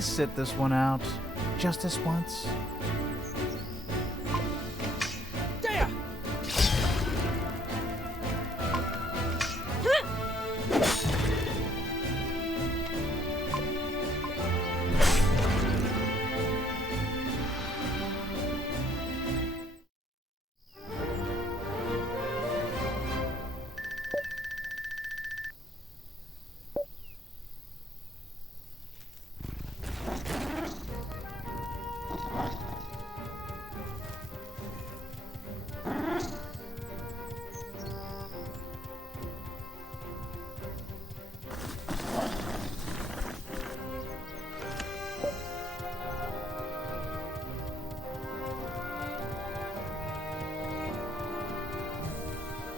I sit this one out? Just this once?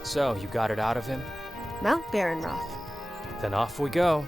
So, you got it out of him? Mount Baronroth. Then off we go.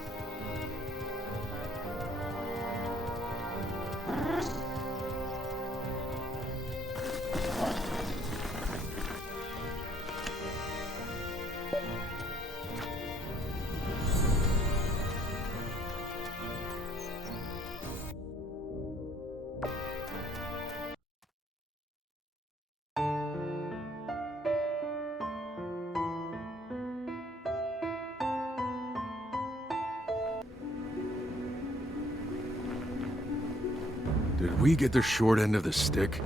Did we get the short end of the stick?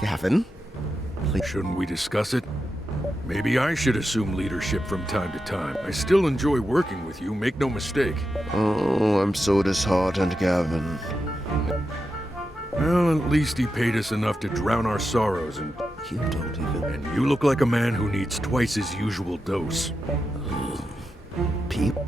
Gavin? Please. Shouldn't we discuss it? Maybe I should assume leadership from time to time. I still enjoy working with you, make no mistake. Oh, I'm so disheartened, Gavin. Well, at least he paid us enough to drown our sorrows, and You don't even... and you look like a man who needs twice his usual dose. People...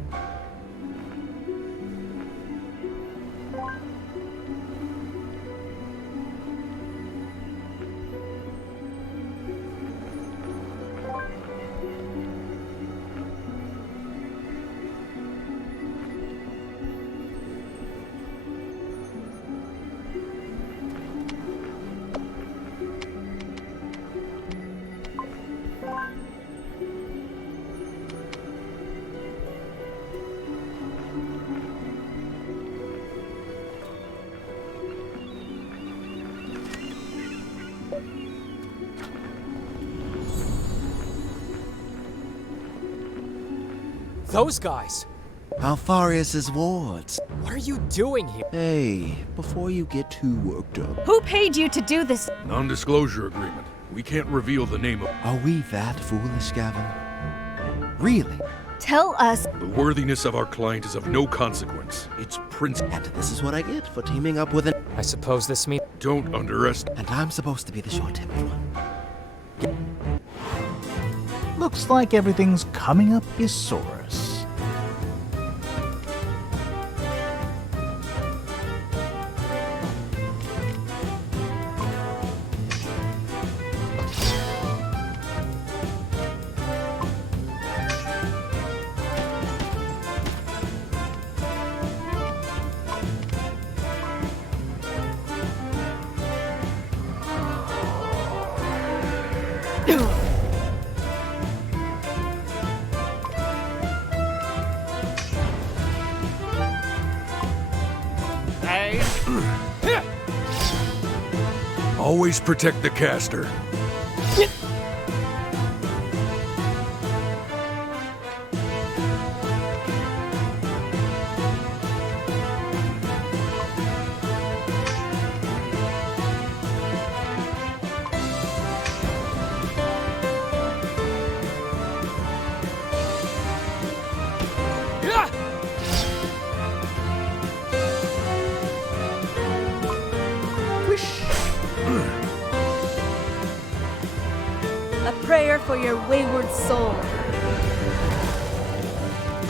Those guys! How far is his wards? What are you doing here? Hey, before you get too worked up, Who paid you to do this? Non-disclosure agreement. We can't reveal the name of... are we that foolish, Gavin? Really? Tell us. The worthiness of our client is of no consequence. It's Prince... And this is what I get for teaming up with an... I suppose this means... Don't underestimate... And I'm supposed to be the short-tempered one. Looks like everything's coming up Isaurus. Always protect the caster. A prayer for your wayward soul.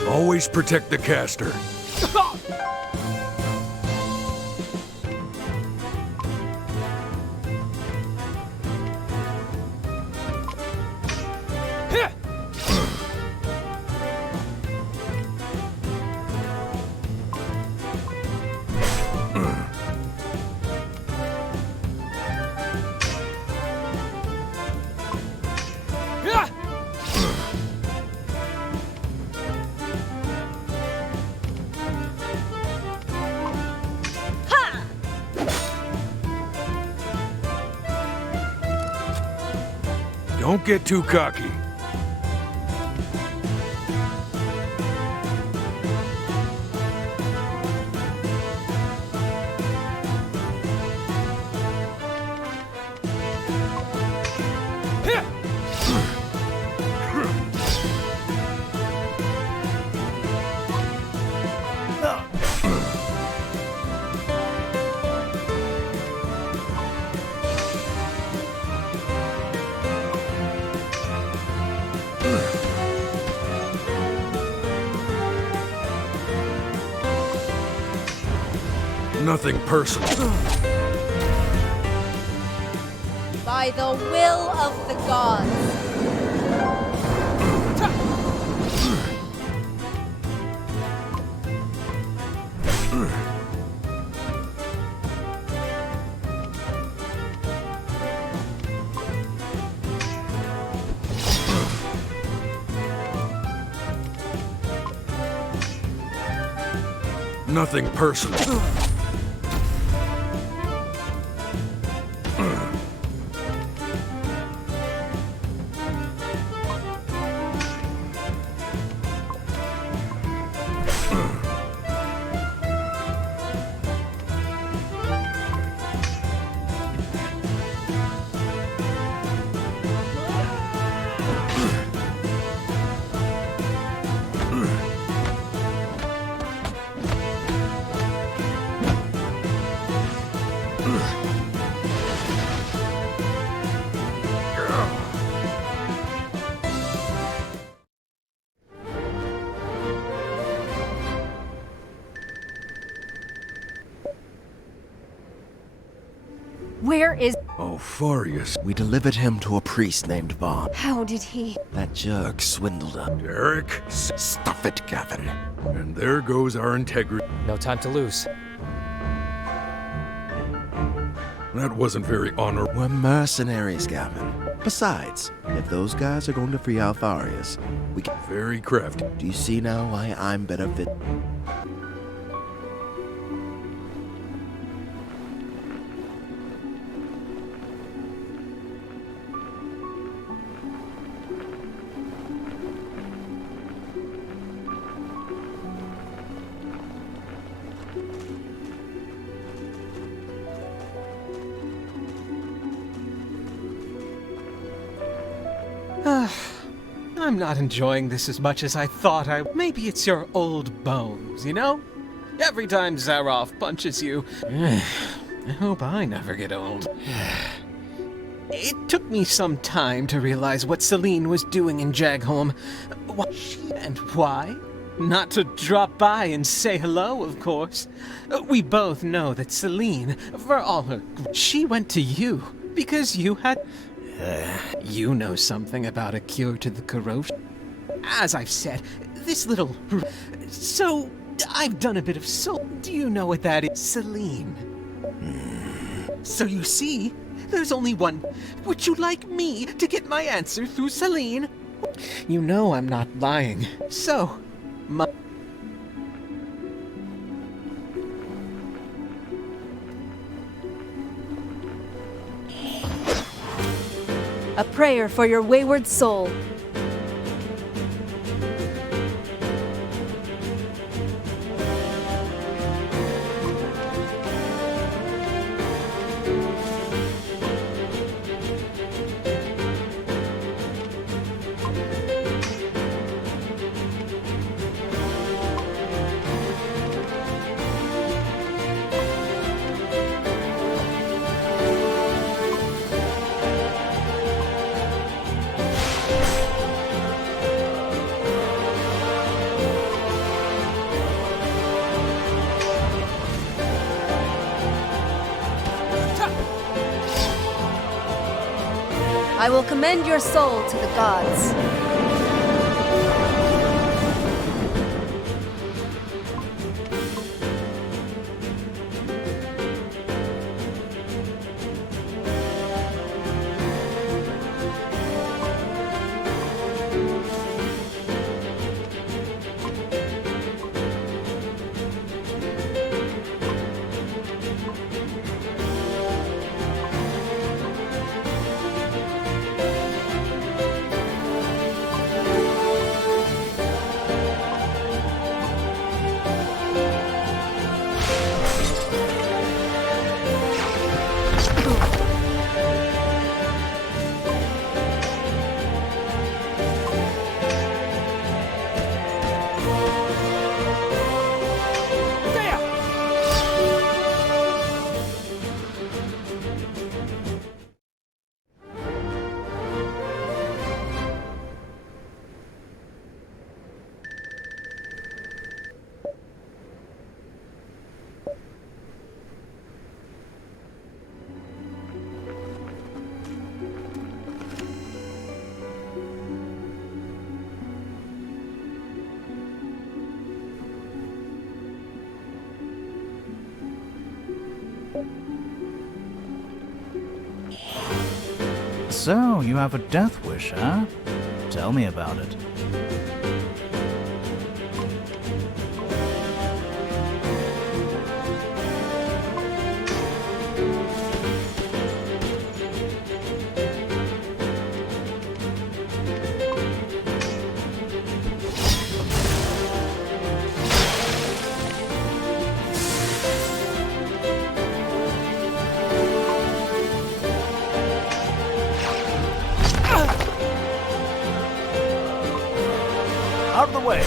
Always protect the caster. Don't get too cocky. Nothing personal. By the will of the gods. Nothing personal. Where is... Oh, Farius. We delivered him to a priest named Vaughn. How did he... That jerk swindled him. Derek. Stuff it, Gavin. And there goes our integrity. No time to lose. That wasn't very honorable. We're mercenaries, Gavin. Besides, if those guys are going to free Altharius, we can... Very crafty. Do you see now why I'm better fit? I'm not enjoying this as much as I thought I... Maybe it's your old bones, you know? Every time Zaroff punches you... I hope I never get old. It took me some time to realize what Celine was doing in Jagholm. And why? Not to drop by and say hello, of course. We both know that Celine, for all her... She went to you because you had... You know something about a cure to the corrosion. As I've said, this little... So, I've done a bit of soul. Do you know what that is? Celine. So you see, there's only one. Would you like me to get my answer through Celine? You know I'm not lying. So, A prayer for your wayward soul. I will commend your soul to the gods. So, you have a death wish, huh? Tell me about it. Out of the way!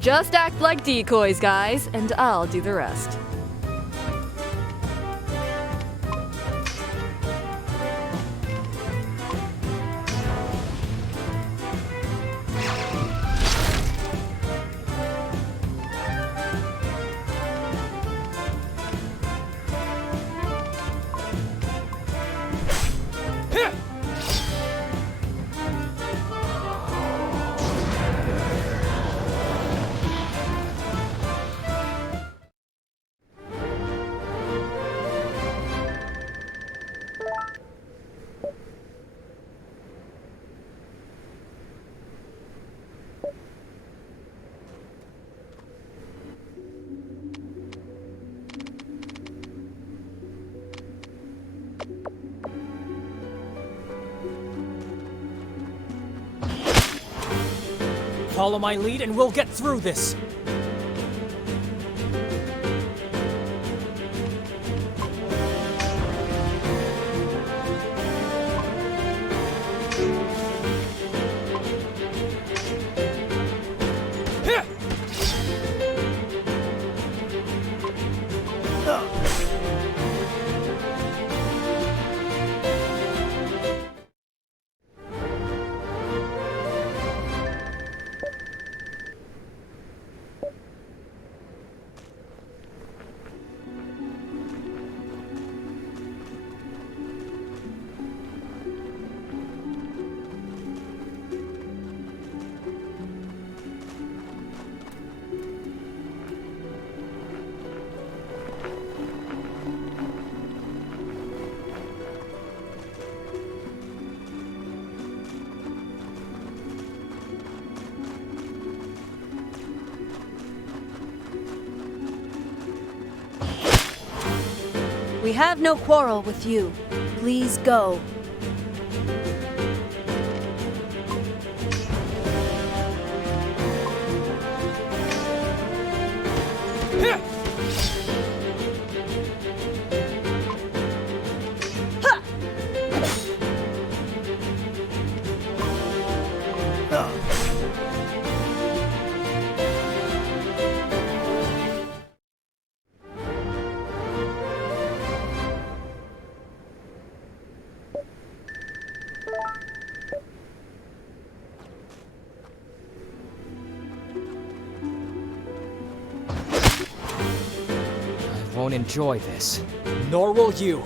Just act like decoys, guys, and I'll do the rest. Follow my lead and we'll get through this. We have no quarrel with you. Please go. I won't enjoy this. Nor will you.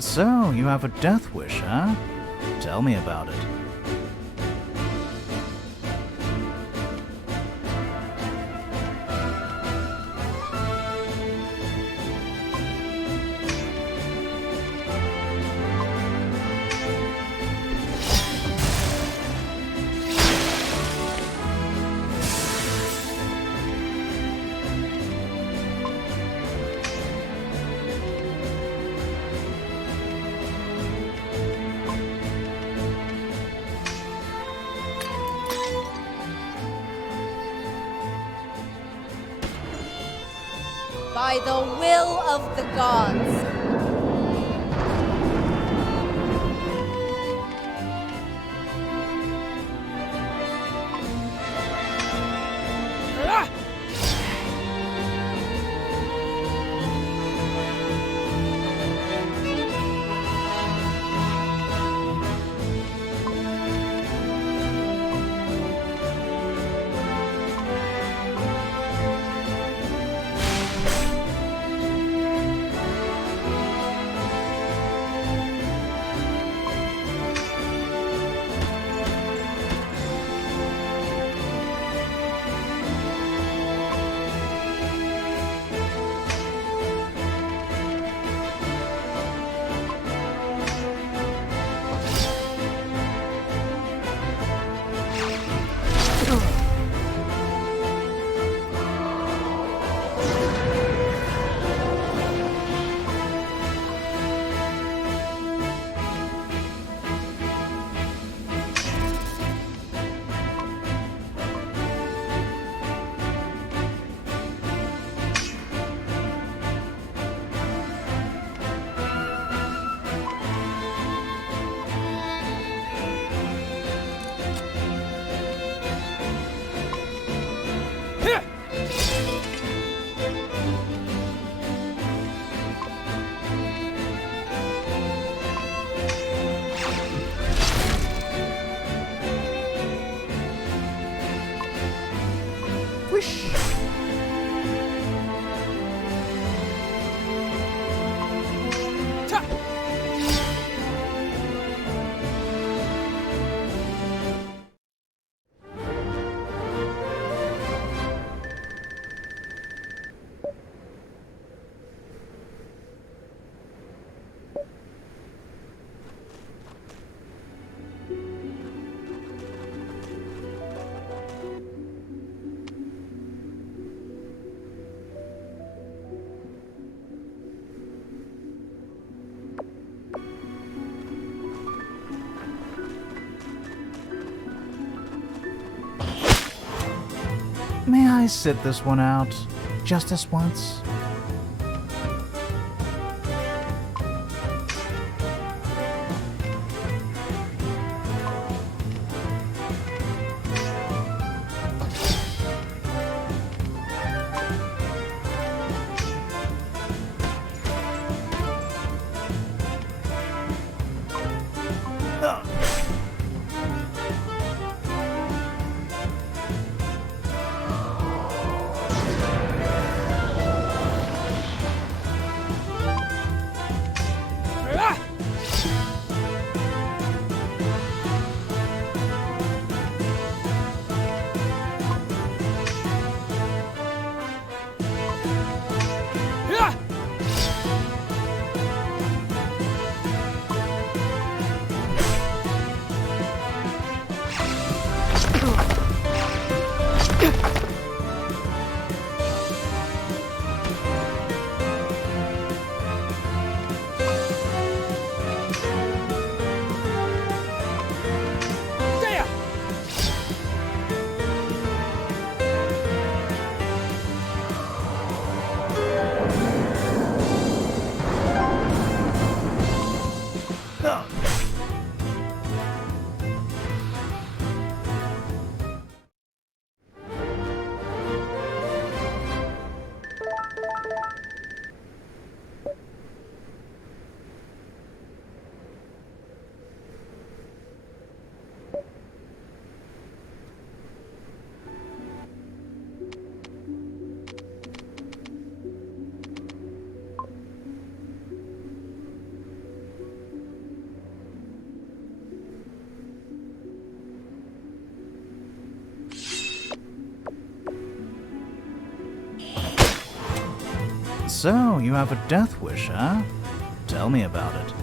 So, you have a death wish, huh? Tell me about it. By the will of the gods. May I sit this one out? Just this once? So, you have a death wish, huh? Tell me about it.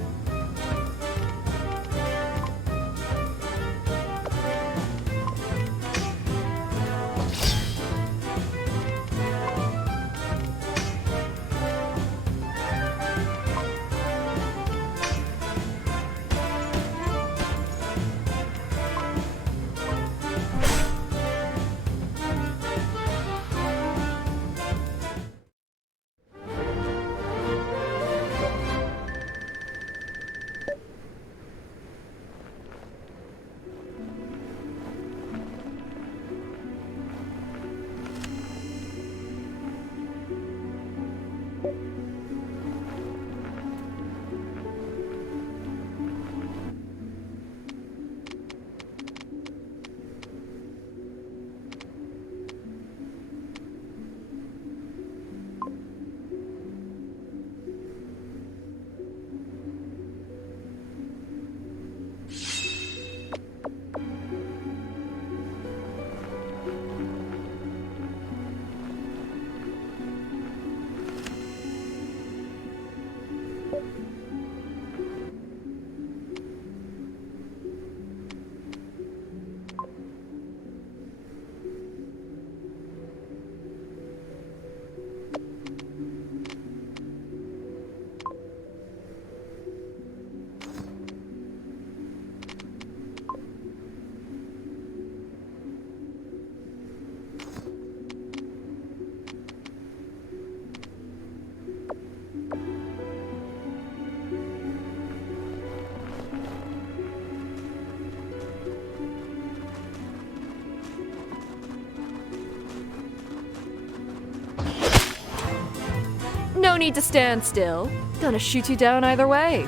No need to stand still. Gonna shoot you down either way.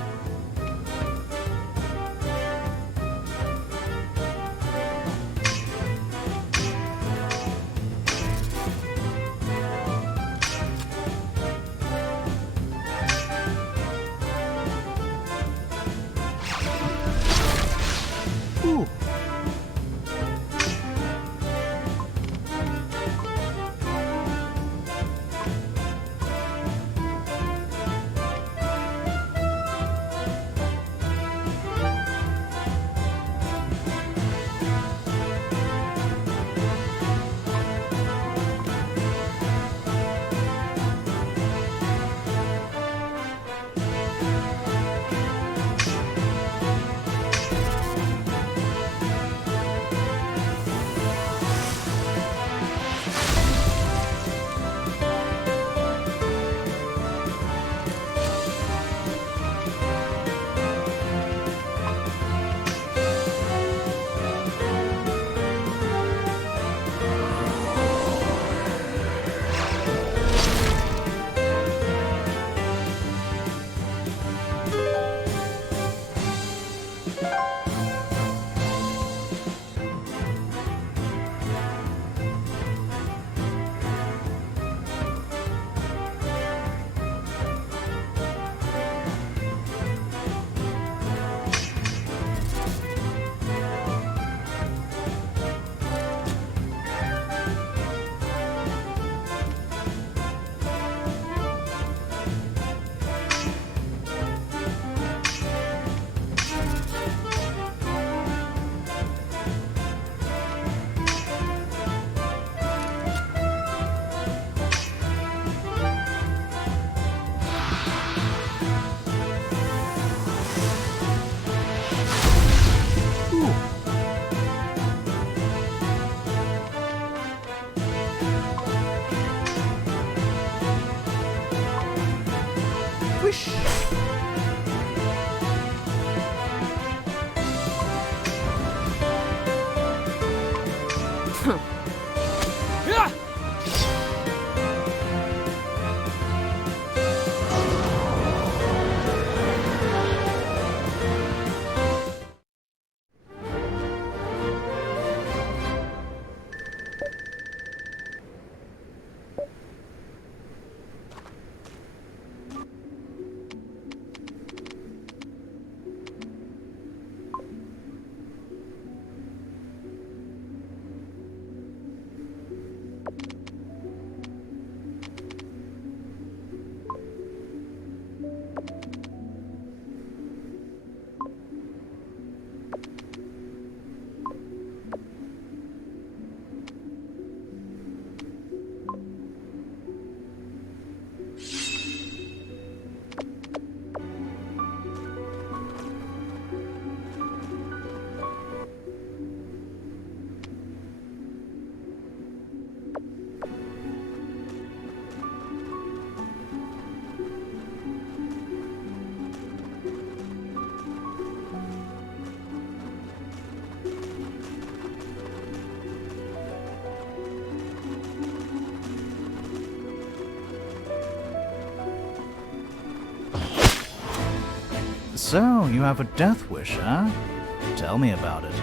Ooh. Wish. So, you have a death wish, huh? Tell me about it.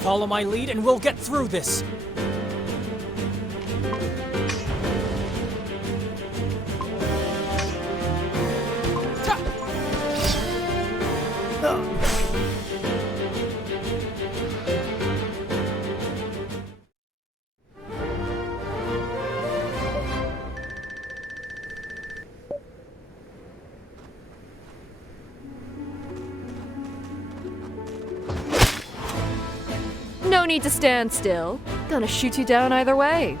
Follow my lead and we'll get through this. No need to stand still. Gonna shoot you down either way.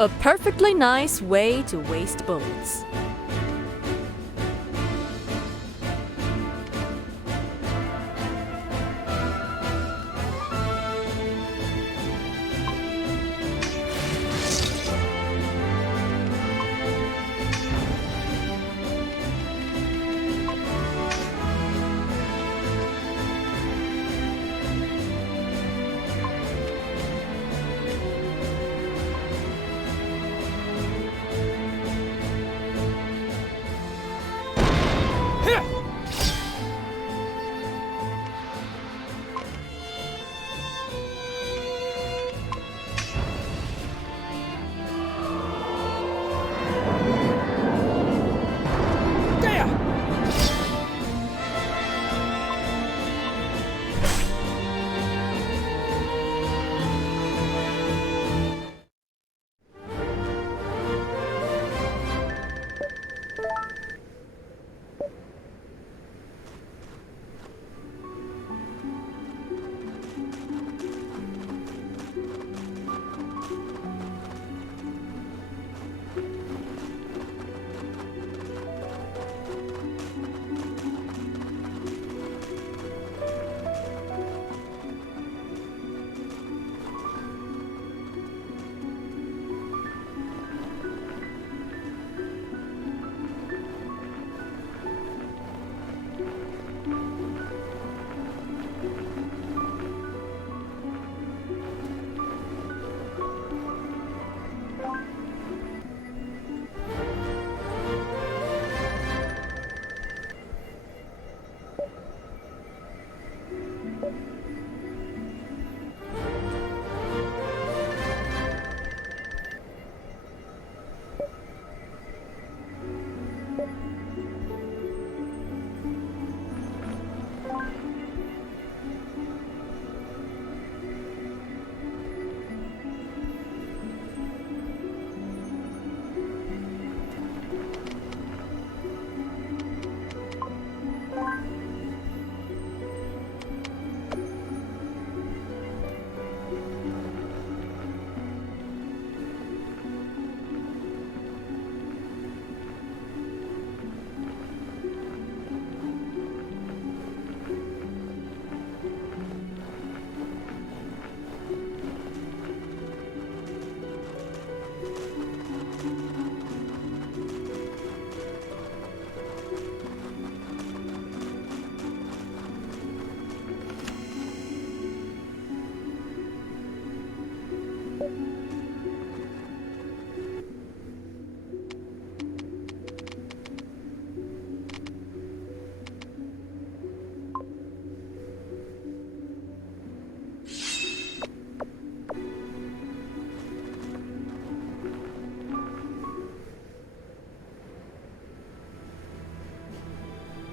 A perfectly nice way to waste bullets.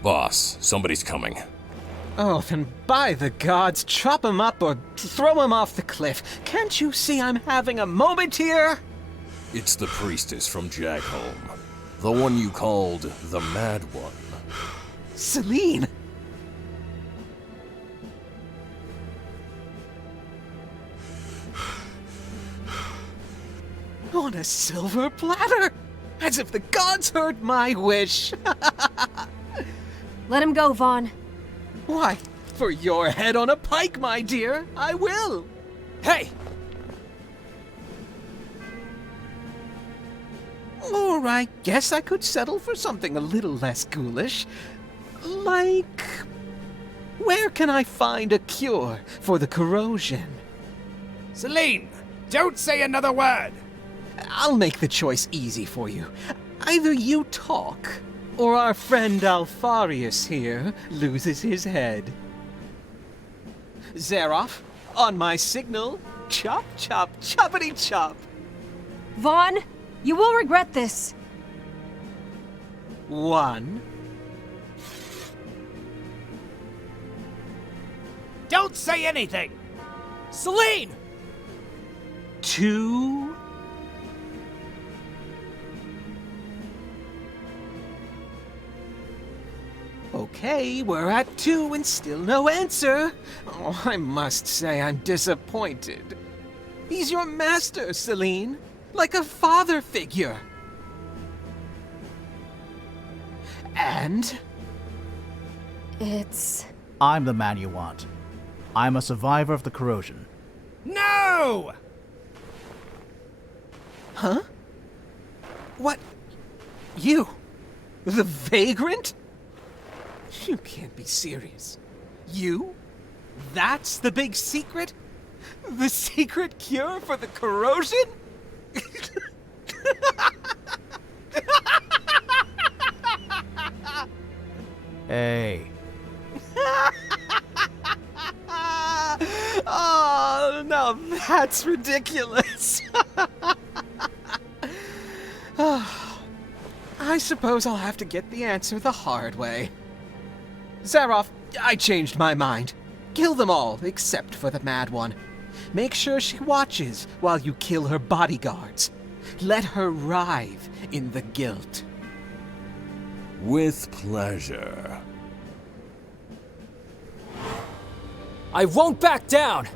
Boss, somebody's coming. Oh, then by the gods, chop him up or throw him off the cliff. Can't you see I'm having a moment here? It's the priestess from Jagholm. The one you called the Mad One. Celine! On a silver platter! As if the gods heard my wish! Let him go, Vaughn. Why, for your head on a pike, my dear, I will! Hey! Or I guess I could settle for something a little less ghoulish. Like... where can I find a cure for the corrosion? Celine, don't say another word! I'll make the choice easy for you. Either you talk, or our friend Alfarius here loses his head. Zaroff, on my signal, chop, chop, choppity chop. Vaughn, you will regret this. 1. Don't say anything! Celine! 2. Okay, we're at 2 and still no answer. Oh, I must say I'm disappointed. He's your master, Celine. Like a father figure. And? It's... I'm the man you want. I'm a survivor of the corrosion. No! Huh? What? You? The vagrant? You can't be serious. You? That's the big secret? The secret cure for the corrosion? Hey. Oh, now that's ridiculous. I suppose I'll have to get the answer the hard way. Zaroff, I changed my mind. Kill them all, except for the Mad One. Make sure she watches while you kill her bodyguards. Let her writhe in the guilt. With pleasure. I won't back down!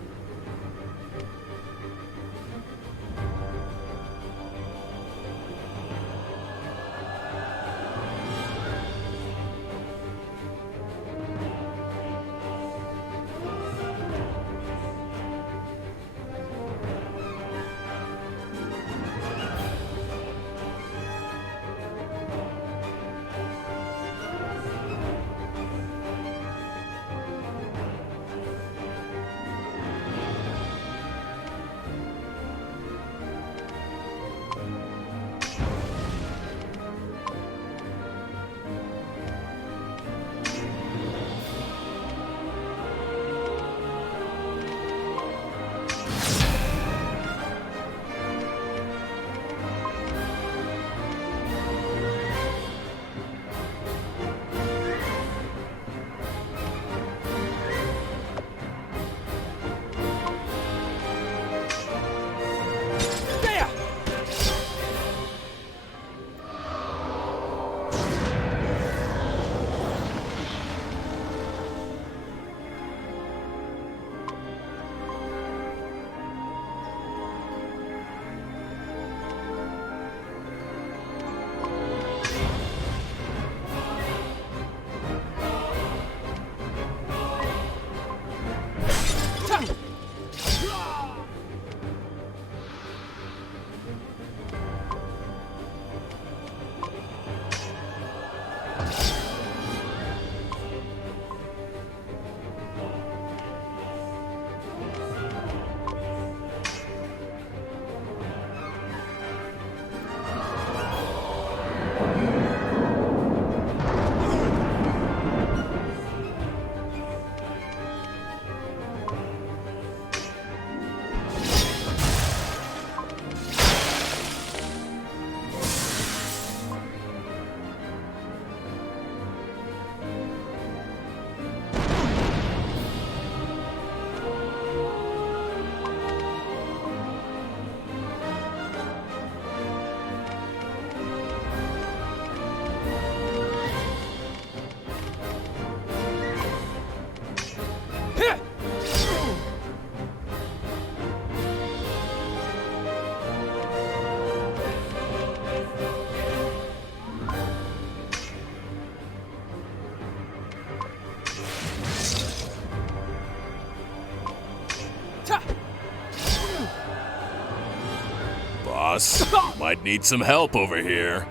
boss. Might need some help over here.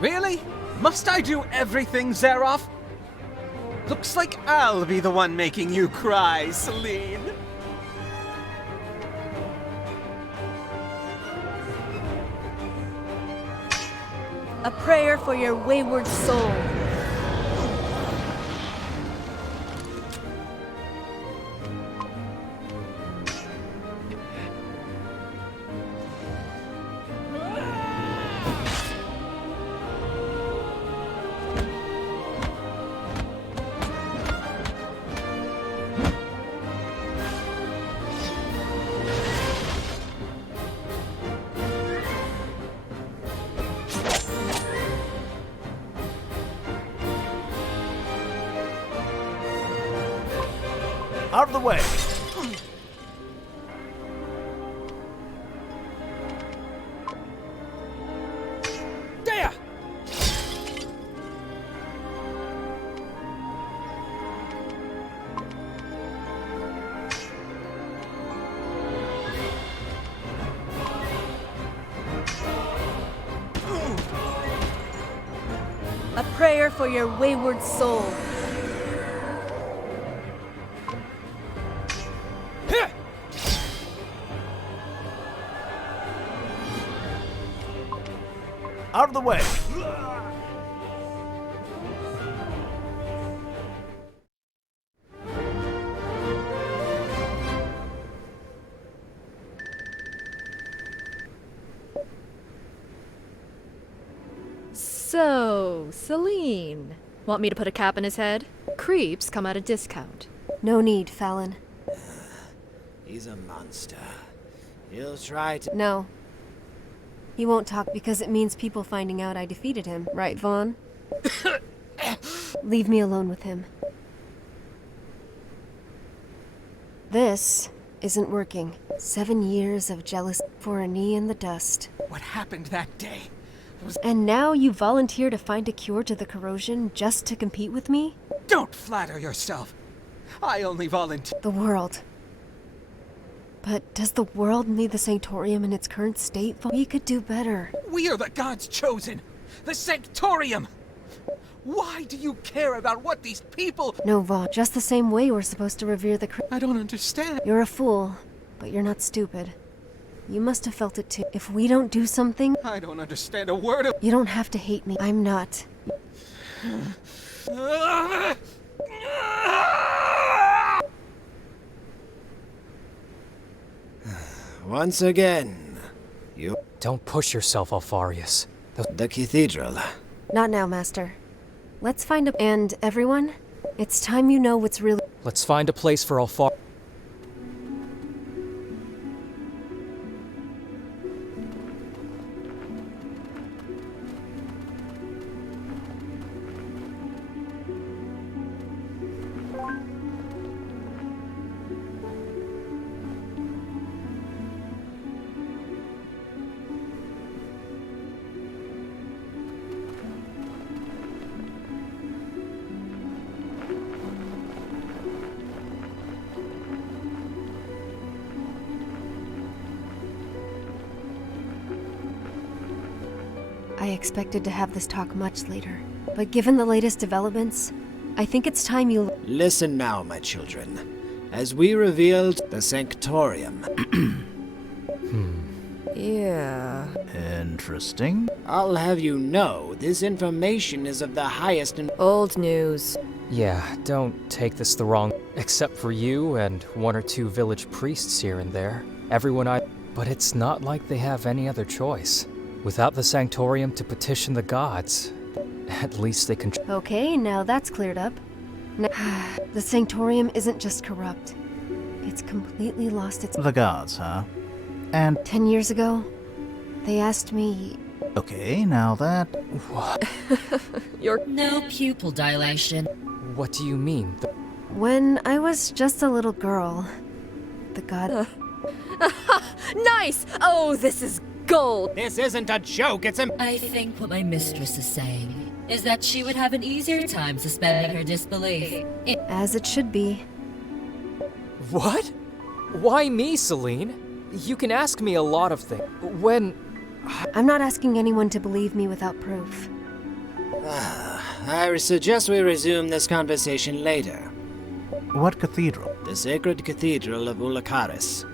Really? Must I do everything, Zaroff? Looks like I'll be the one making you cry, Celine. A prayer for your wayward soul. Out of the way. There! A prayer for your wayward soul. Out of the way. So, Celine. Want me to put a cap on his head? Creeps come at a discount. No need, Fallon. He's a monster. He'll try to... No. He won't talk because it means people finding out I defeated him. Right, Vaughn? Leave me alone with him. This isn't working. 7 years of jealousy for a knee in the dust. What happened that day? And now you volunteer to find a cure to the corrosion just to compete with me? Don't flatter yourself. I only volunteer. The world. But does the world need the Sanctorium in its current state? We could do better. We are the gods chosen. The Sanctorium. Why do you care about what these people... No, Vaughn. Just the same way we're supposed to revere the... I don't understand. You're a fool, but you're not stupid. You must have felt it too. If we don't do something... I don't understand a word of... You don't have to hate me. I'm not. Once again, you... Don't push yourself, Alfarius. The cathedral. Not now, Master. Let's find a... And everyone, it's time you know what's really... Let's find a place for Alfar... I expected to have this talk much later. But given the latest developments, I think it's time you... Listen now, my children. As we revealed the Sanctorium, Yeah. Interesting. I'll have you know this information is of the highest and... Old news. Yeah, don't take this the wrong... Except for you and 1 or 2 village priests here and there. Everyone I... But it's not like they have any other choice. Without the Sanctorium to petition the gods, at least they can... Okay, now that's cleared up. Now, the Sanctorium isn't just corrupt. It's completely lost its... The gods, huh? And 10 years ago, they asked me... okay, now that... No pupil dilation. What do you mean? When I was just a little girl, the god... Nice! Oh, this is gold! This isn't a joke, it's I think what my mistress is saying is that she would have an easier time suspending her disbelief. As it should be. What? Why me, Celine? You can ask me a lot of things. When... I'm not asking anyone to believe me without proof. I suggest we resume this conversation later. What cathedral? The sacred cathedral of Ulakaris.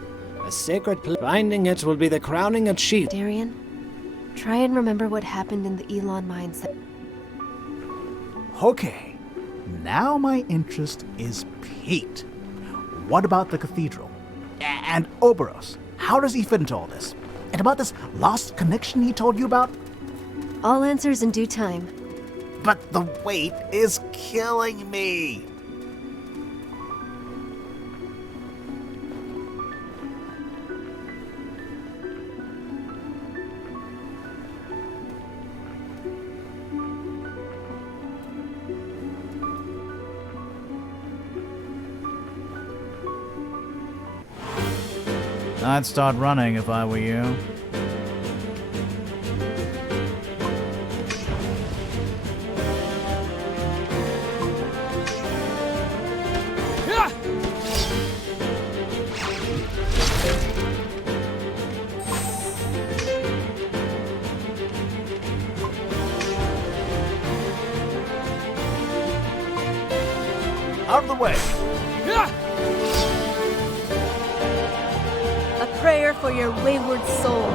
A sacred finding it will be the crowning achievement. Darian, try and remember what happened in the Elon mines. Okay, now my interest is piqued. What about the cathedral? And Oberos, how does he fit into all this? And about this lost connection he told you about? All answers in due time. But the wait is killing me. I'd start running if I were you. Out of the way. A prayer for your wayward soul.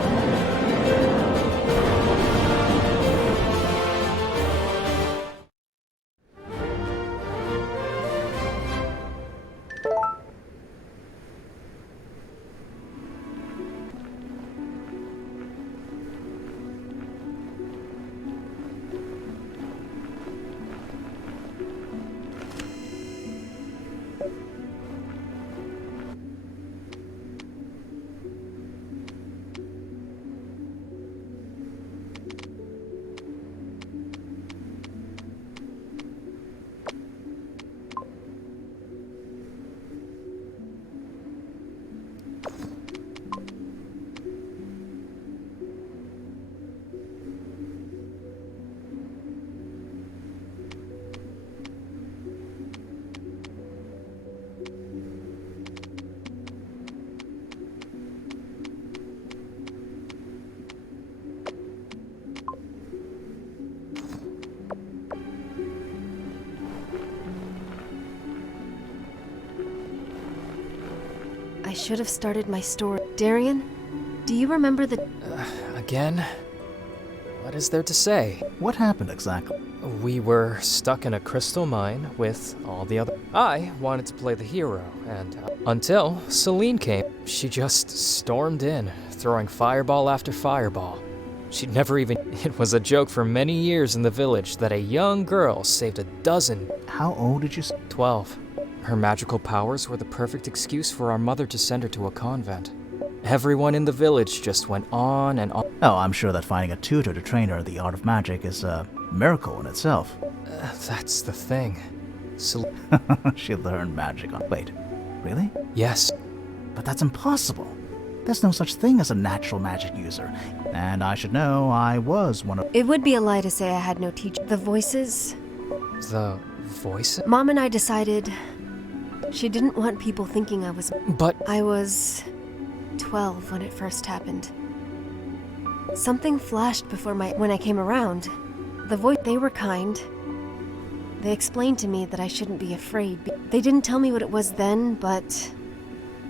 I should have started my story. Darian, do you remember the... Again? What is there to say? What happened exactly? We were stuck in a crystal mine with all the other... I wanted to play the hero, and until Celine came. She just stormed in, throwing fireball after fireball. She'd never even... It was a joke for many years in the village that a young girl saved a dozen... How old did you say? 12. Her magical powers were the perfect excuse for our mother to send her to a convent. Everyone in the village just went on and on. Oh, I'm sure that finding a tutor to train her in the art of magic is a miracle in itself. That's the thing. She learned magic on... Wait, really? Yes. But that's impossible. There's no such thing as a natural magic user. And I should know I was one of... It would be a lie to say I had no teacher. The voices... The voices? Mom and I decided she didn't want people thinking I was... But... I was 12 when it first happened. Something flashed before when I came around. The voice... They were kind. They explained to me that I shouldn't be afraid. They didn't tell me what it was then, but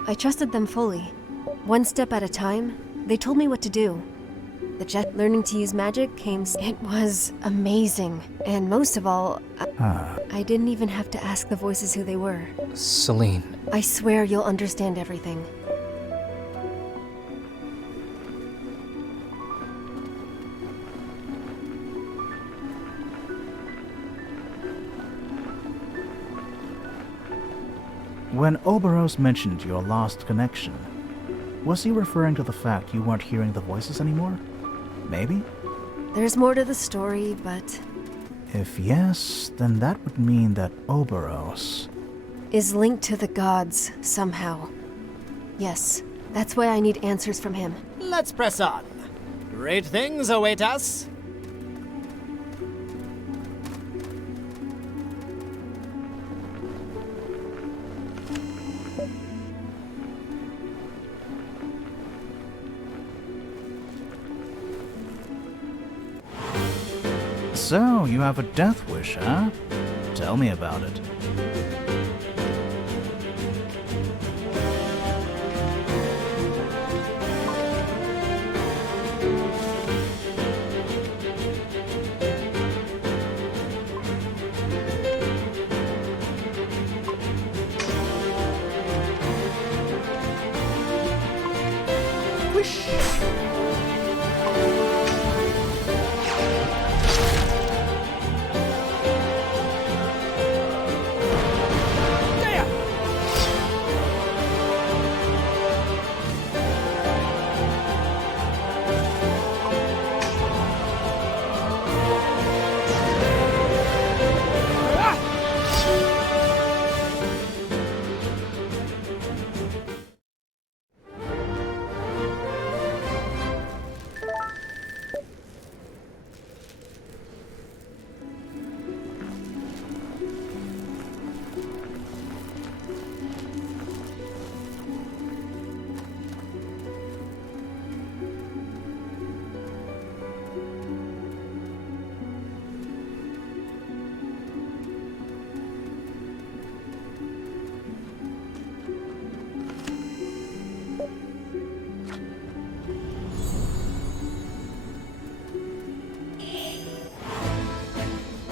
I trusted them fully. One step at a time, they told me what to do. Learning to use magic came... It was amazing. And most of all, I didn't even have to ask the voices who they were. Celine. I swear you'll understand everything. When Oberos mentioned your lost connection, was he referring to the fact you weren't hearing the voices anymore? Maybe? There's more to the story, but... If yes, then that would mean that Oberos... is linked to the gods, somehow. Yes, that's why I need answers from him. Let's press on. Great things await us. So, you have a death wish, huh? Tell me about it.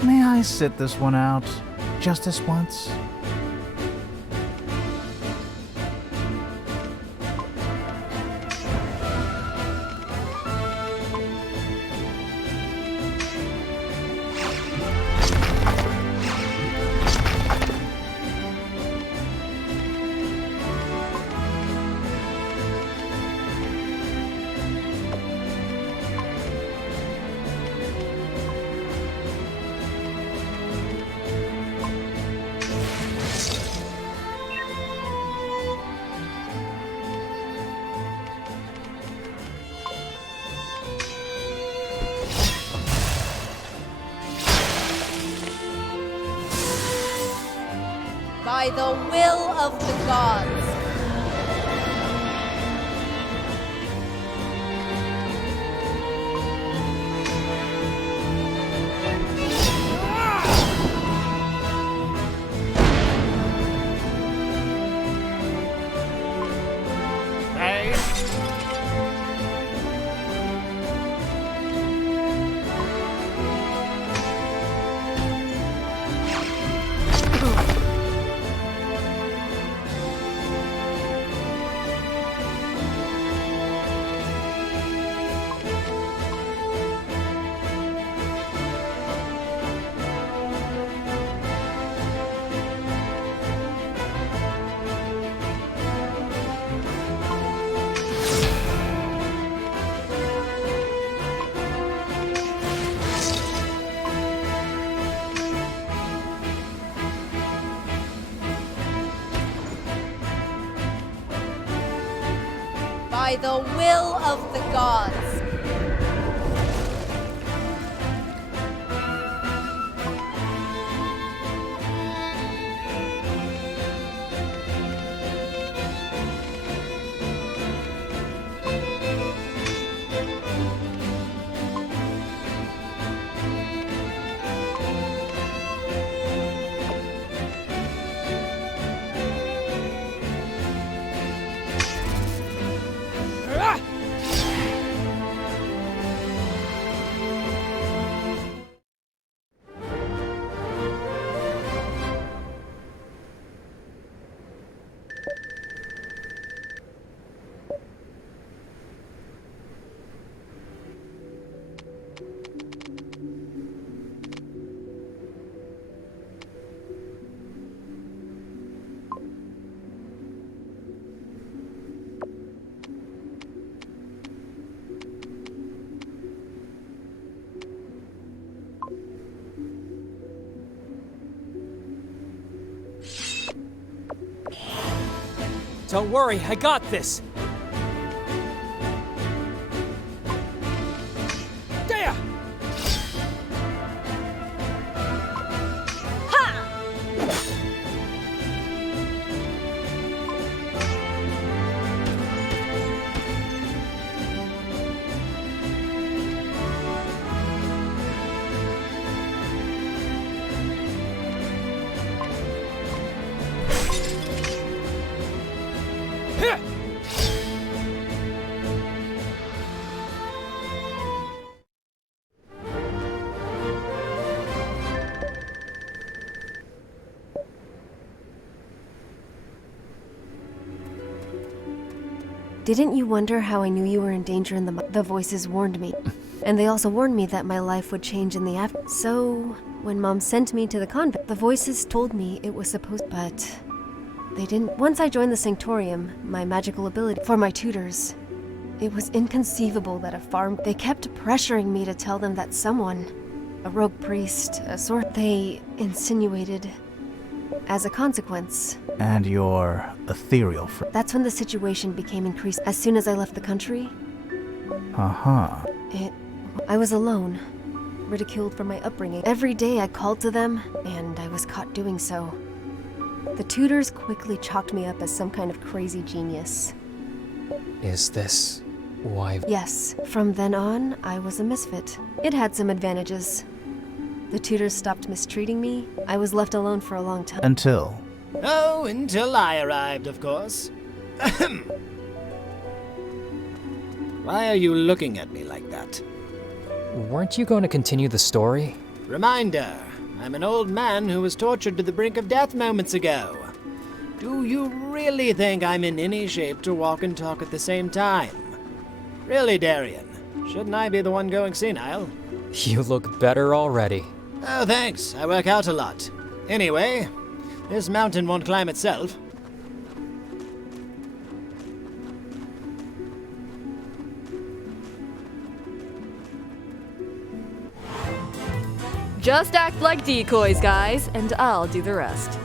May I sit this one out? Just this once? By the will of the gods. By the will of the gods. Don't worry, I got this! There! Didn't you wonder how I knew you were in danger in the voices warned me. And they also warned me that my life would change in the after. So, when Mom sent me to the convent, the voices told me it was supposed, but they didn't. Once I joined the Sanctorium, my magical ability for my tutors, it was inconceivable that they kept pressuring me to tell them that someone, a rogue priest, they insinuated as a consequence. And your ethereal friend. That's when the situation became increased. As soon as I left the country, Uh-huh. I was alone, ridiculed for my upbringing. Every day I called to them, and I was caught doing so. The tutors quickly chalked me up as some kind of crazy genius. Is this why? Yes, from then on, I was a misfit. It had some advantages. The tutors stopped mistreating me. I was left alone for a long time. Until. Oh, until I arrived, of course. Why are you looking at me like that? Weren't you going to continue the story? Reminder, I'm an old man who was tortured to the brink of death moments ago. Do you really think I'm in any shape to walk and talk at the same time? Really, Darian? Shouldn't I be the one going senile? You look better already. Oh, thanks. I work out a lot. Anyway, this mountain won't climb itself. Just act like decoys, guys, and I'll do the rest.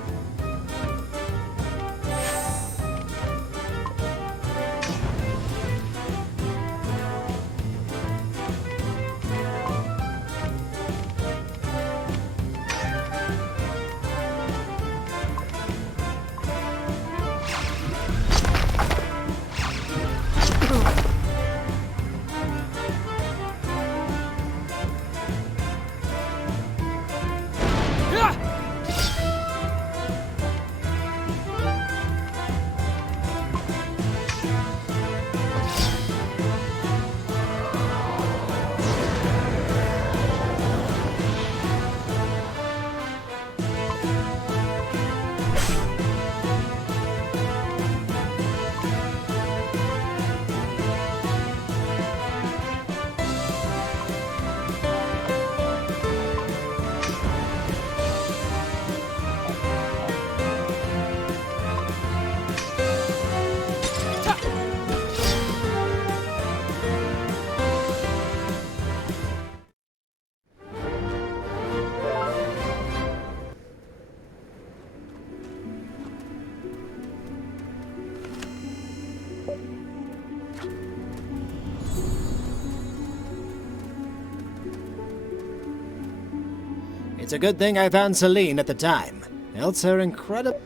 It's a good thing I found Celine at the time, else her incredible...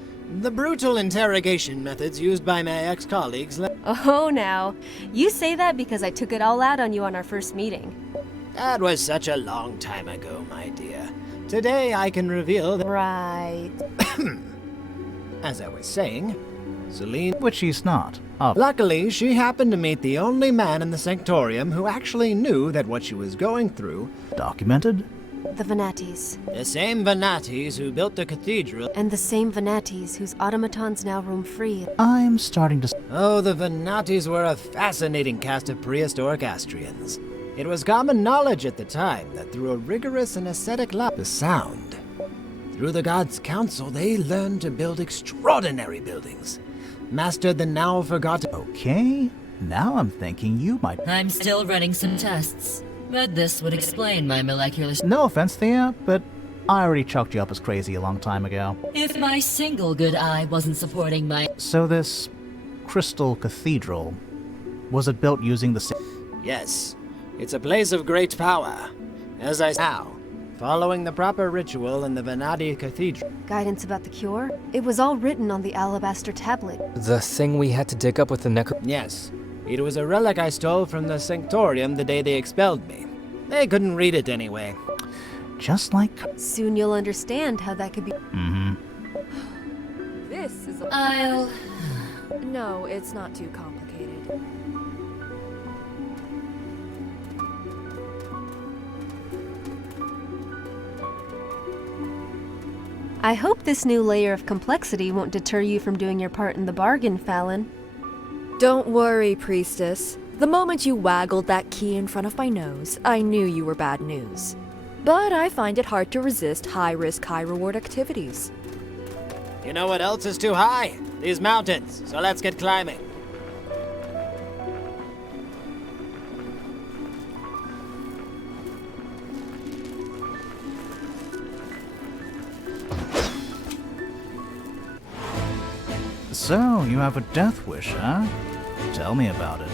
The brutal interrogation methods used by my ex-colleagues... Oh, now. You say that because I took it all out on you on our first meeting. That was such a long time ago, my dear. Today I can reveal that... Right. As I was saying, Celine... Which she's not. Oh. Luckily, she happened to meet the only man in the Sanctorium who actually knew that what she was going through... Documented? The Venatis. The same Venatis who built the cathedral... And the same Venatis whose automatons now roam free. I'm starting to... Oh, the Venatis were a fascinating cast of prehistoric Astrians. It was common knowledge at the time that through a rigorous and ascetic life, the sound. Through the gods' counsel, they learned to build extraordinary buildings. Mastered the now forgotten... Okay, now I'm thinking you might... I'm still running some tests, but this would explain my molecular... No offense, Thea, but I already chalked you up as crazy a long time ago. If my single good eye wasn't supporting my... So this crystal cathedral, was it built using the same... Yes, it's a place of great power. As I now, following the proper ritual in the Venati Cathedral. Guidance about the cure? It was all written on the alabaster tablet. The thing we had to dig up with the Yes. It was a relic I stole from the Sanctorium the day they expelled me. They couldn't read it anyway. Just like... Soon you'll understand how that could be... Mm-hmm. This is I'll... No, it's not too complicated. I hope this new layer of complexity won't deter you from doing your part in the bargain, Fallon. Don't worry, priestess. The moment you waggled that key in front of my nose, I knew you were bad news. But I find it hard to resist high-risk, high-reward activities. You know what else is too high? These mountains. So let's get climbing. So, you have a death wish, huh? Tell me about it.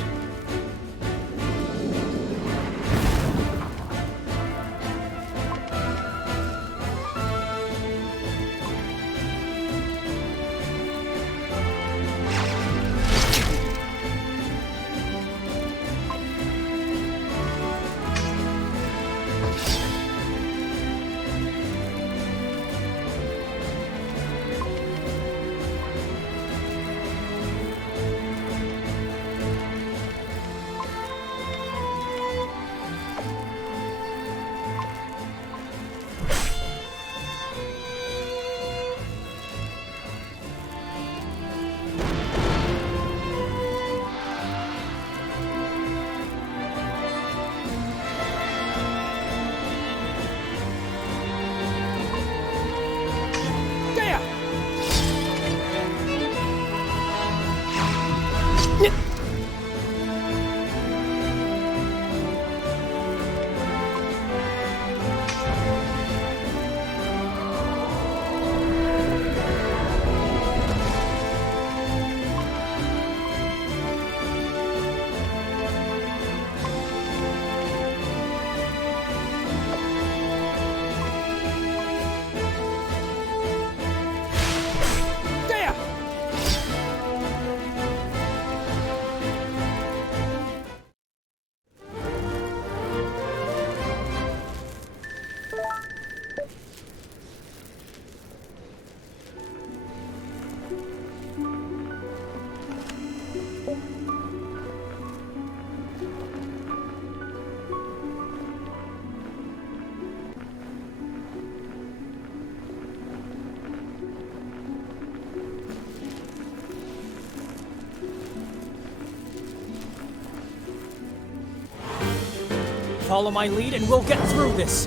Follow my lead and we'll get through this.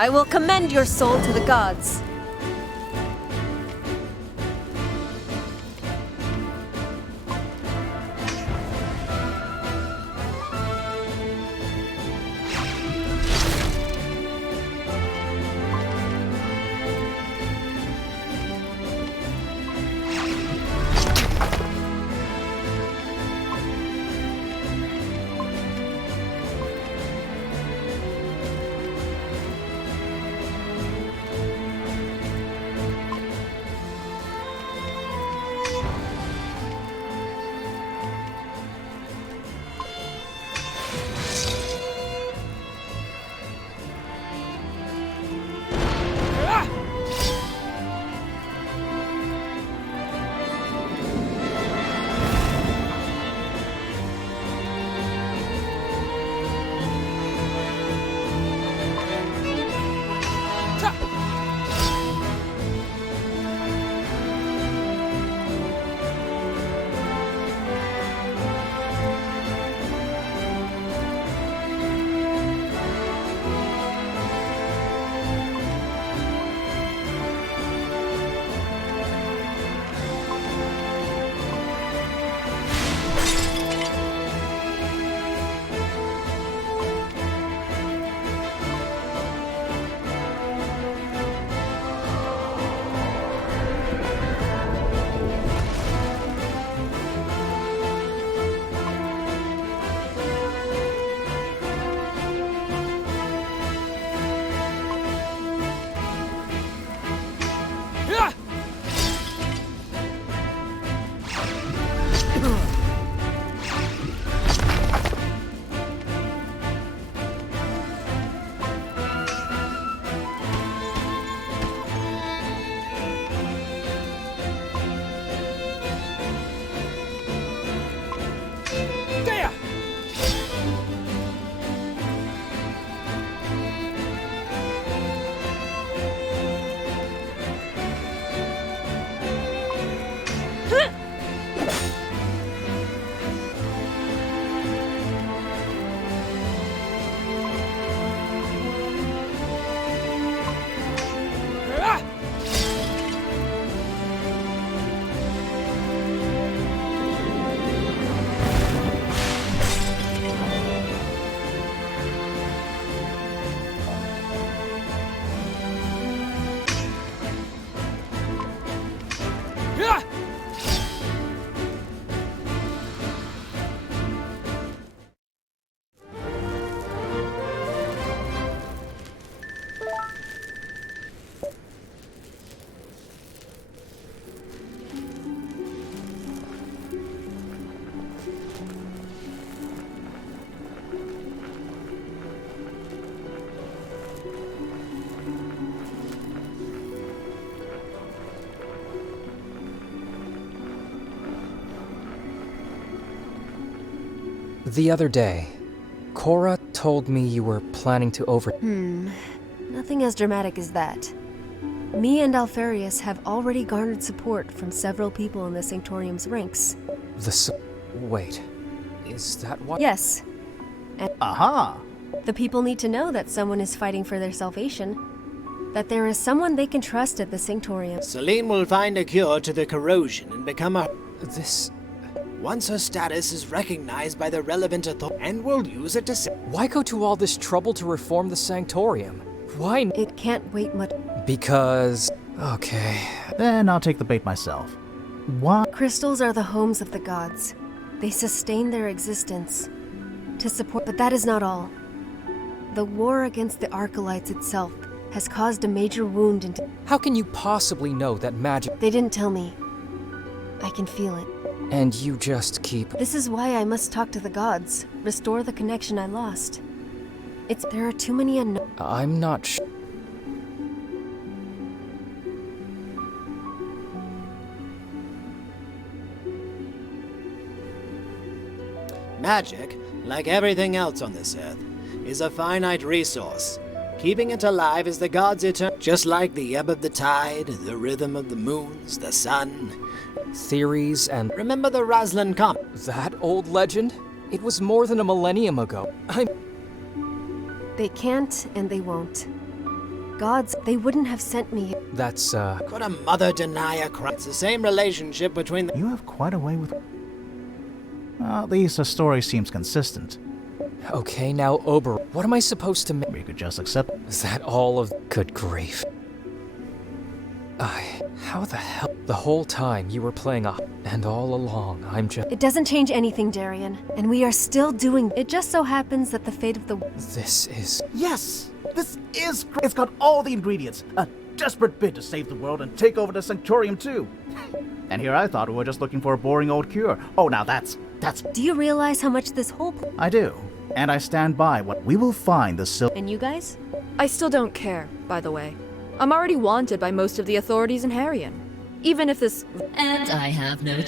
I will commend your soul to the gods. The other day, Cora told me you were planning to Nothing as dramatic as that. Me and Alfarius have already garnered support from several people in the Sanctorium's ranks. Wait. Is that what? Yes. And Aha! the people need to know that someone is fighting for their salvation. That there is someone they can trust at the Sanctorium. Celine will find a cure to the corrosion and become a... This... Once her status is recognized by the relevant authority, and will use it to say... Why go to all this trouble to reform the Sanctorium? Why? It can't wait much. Because... Okay. Then I'll take the bait myself. Why? Crystals are the homes of the gods. They sustain their existence to support, but that is not all. The war against the Archelites itself has caused a major wound into... How can you possibly know that magic... They didn't tell me. I can feel it. And you just keep... This is why I must talk to the gods, restore the connection I lost. There are too many unknowns. I'm not sure. Magic, like everything else on this earth, is a finite resource. Keeping it alive is the gods' eternal... Just like the ebb of the tide, the rhythm of the moons, the sun... Theories and... Remember the Roslin comet? That old legend? It was more than a millennium ago. They can't and they won't. gods, they wouldn't have sent me. That's, Could a mother deny a crime? It's the same relationship between the... You have quite a way with... Well, at least the story seems consistent. okay, now Ober, what am I supposed to make? We could just accept... Is that all of... Good grief. How the hell? The whole time you were playing a... And all along, I'm just... It doesn't change anything, Darian, and we are still doing. It just so happens that the fate of the... This is... Yes! This is great! It's got all the ingredients. A desperate bid to save the world and take over the Sanctorium too. And here I thought we were just looking for a boring old cure. Oh, now that's... Do you realize how much this whole... I do. And I stand by what... We will find the silver... And you guys? I still don't care, by the way. I'm already wanted by most of the authorities in Harrion. Even if this... And I have no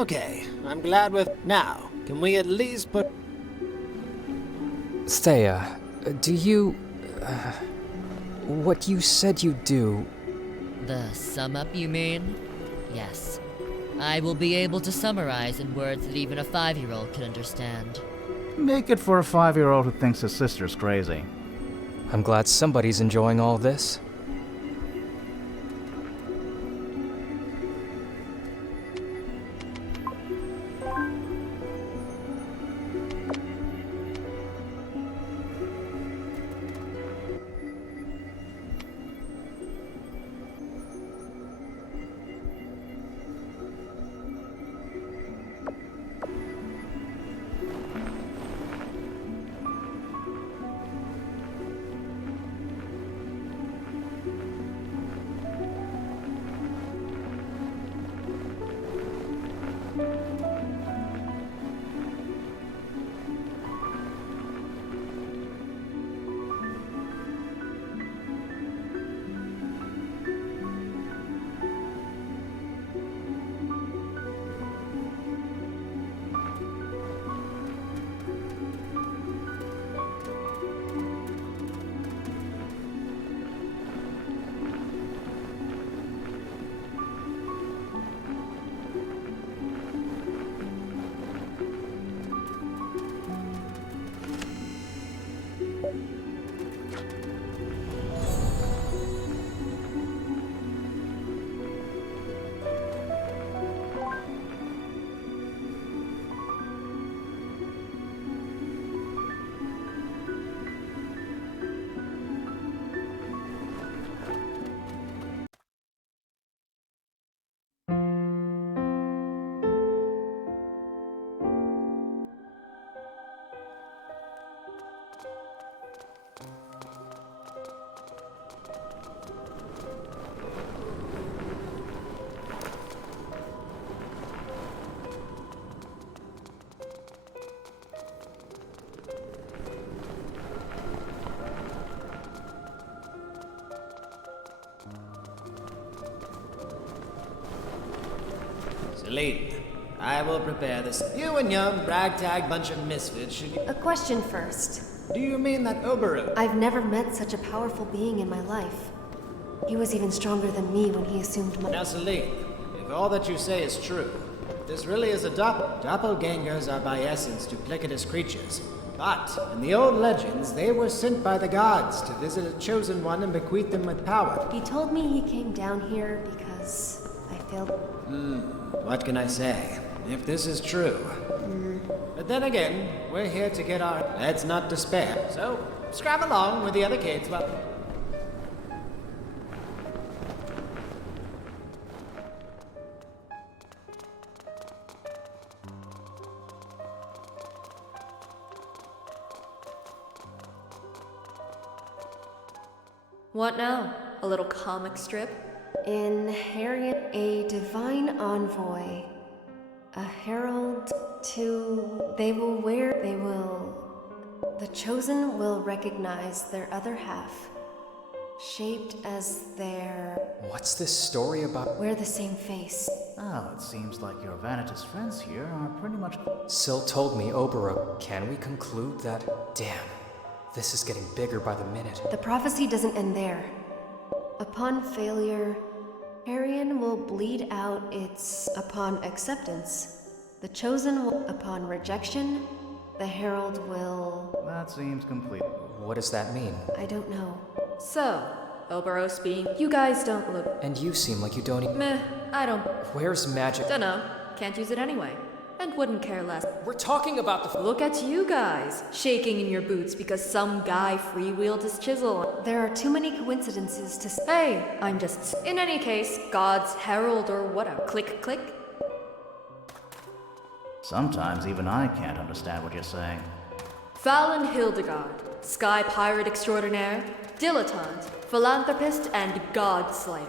Okay, I'm glad with... Now, can we at least put... Thea, do you... what you said you do... The sum up, you mean? Yes. I will be able to summarize in words that even a 5-year-old can understand. Make it for a 5-year-old who thinks his sister's crazy. I'm glad somebody's enjoying all this. Celine, I will prepare this. You and your ragtag bunch of misfits should... A question first. Do you mean that Oberon? I've never met such a powerful being in my life. He was even stronger than me when he assumed my... Now, Celine, if all that you say is true, this really is a doppelgangers are by essence duplicitous creatures. But, in the old legends, they were sent by the gods to visit a chosen one and bequeath them with power. He told me he came down here because I failed... What can I say? If this is true. But then again, we're here to get our... Let's not despair. So, scrab along with the other kids while... What now? A little comic strip? In Harriet, a divine envoy, a herald to... They will... The chosen will recognize their other half, shaped as their... What's this story about? We're the same face. Oh, it seems like your Vanitas friends here are pretty much... Syl told me Obera. Can we conclude that... Damn, this is getting bigger by the minute. The prophecy doesn't end there. Upon failure, Harrion will bleed out its... Upon acceptance, the chosen will... Upon rejection, the herald will... That seems complete. What does that mean? I don't know. So, Oberos being. You guys don't look. And you seem like you don't Meh, I don't. Where's magic? Dunno. Can't use it anyway. And wouldn't care less. We're talking about the. Look at you guys, shaking in your boots because some guy freewheeled his chisel. There are too many coincidences to. Hey, I'm just. In any case, God's herald or whatever. Click, click. Sometimes even I can't understand what you're saying. Fallon Hildegard, Sky Pirate Extraordinaire, Dilettante, Philanthropist, and God Slayer.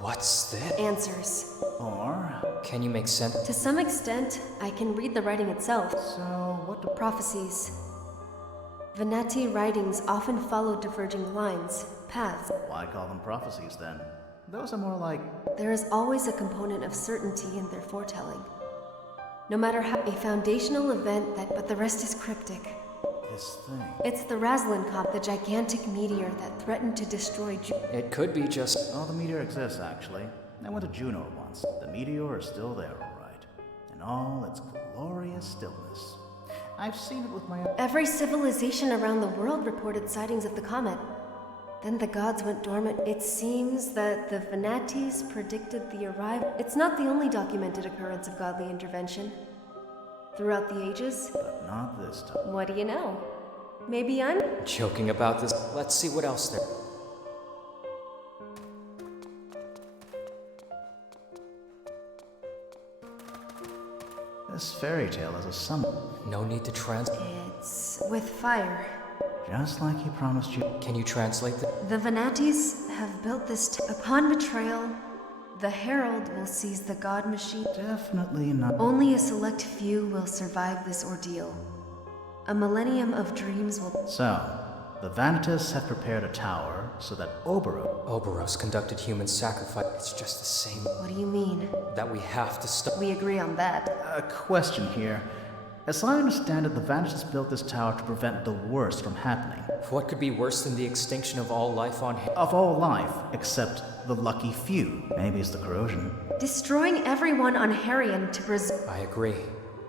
What's this? Answers. Or, Can you make sense? To some extent, I can read the writing itself. so what do Prophecies. Venati writings often follow diverging lines, paths. why call them prophecies then? Those are more like There is always a component of certainty in their foretelling. No matter how a foundational event that, but the rest is cryptic. this thing. It's the Raslin the gigantic meteor that threatened to destroy It could be just. Oh, the meteor exists, actually. I went to Juneau once. The meteor is still there, all right. In all its glorious stillness. I've seen it with my own. Every civilization around the world reported sightings of the comet. Then the gods went dormant. It seems that the Venatis predicted the arrival. It's not the only documented occurrence of godly intervention. Throughout the ages, But not this time. what do you know? Maybe I'm. Joking about this. Let's see what else there. This fairy tale is a summon. No need to It's with fire. Just like he promised you. Can you translate the. The Venatis have built this upon betrayal. The Herald will seize the god machine. Definitely not. Only a select few will survive this ordeal. A millennium of dreams will. So, the Vanitas have prepared a tower so that Oberos conducted human sacrifice. It's just the same. What do you mean? That we have to stop. We agree on that. A question here. As I understand it, the Vanitas built this tower to prevent the worst from happening. What could be worse than the extinction of all life on. Of all life, except the lucky few. Maybe it's the corrosion. Destroying everyone on Harian to preserve. I agree.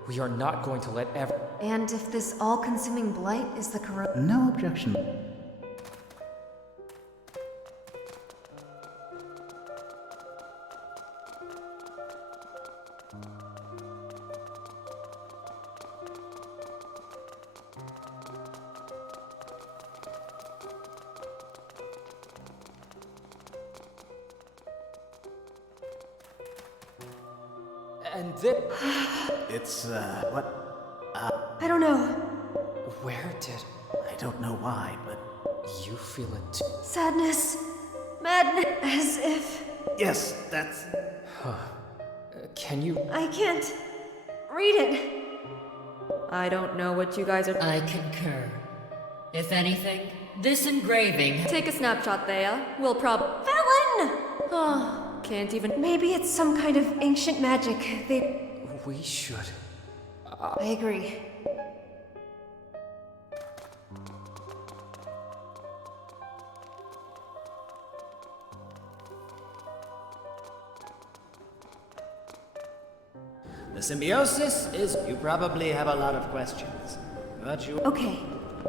We are not going to let ever. And if this all-consuming blight is the No objection. And then. It's, what? I don't know. Where did. I don't know why, but You feel it too? Sadness. Madness. As if. yes, that's. Can you. I can't read it. I don't know what you guys are. I concur. If anything, this engraving. Take a snapshot, Thea. We'll Felon! Oh, can't even. Maybe it's some kind of ancient magic. We should. I agree. The symbiosis is. You probably have a lot of questions. But you. Okay,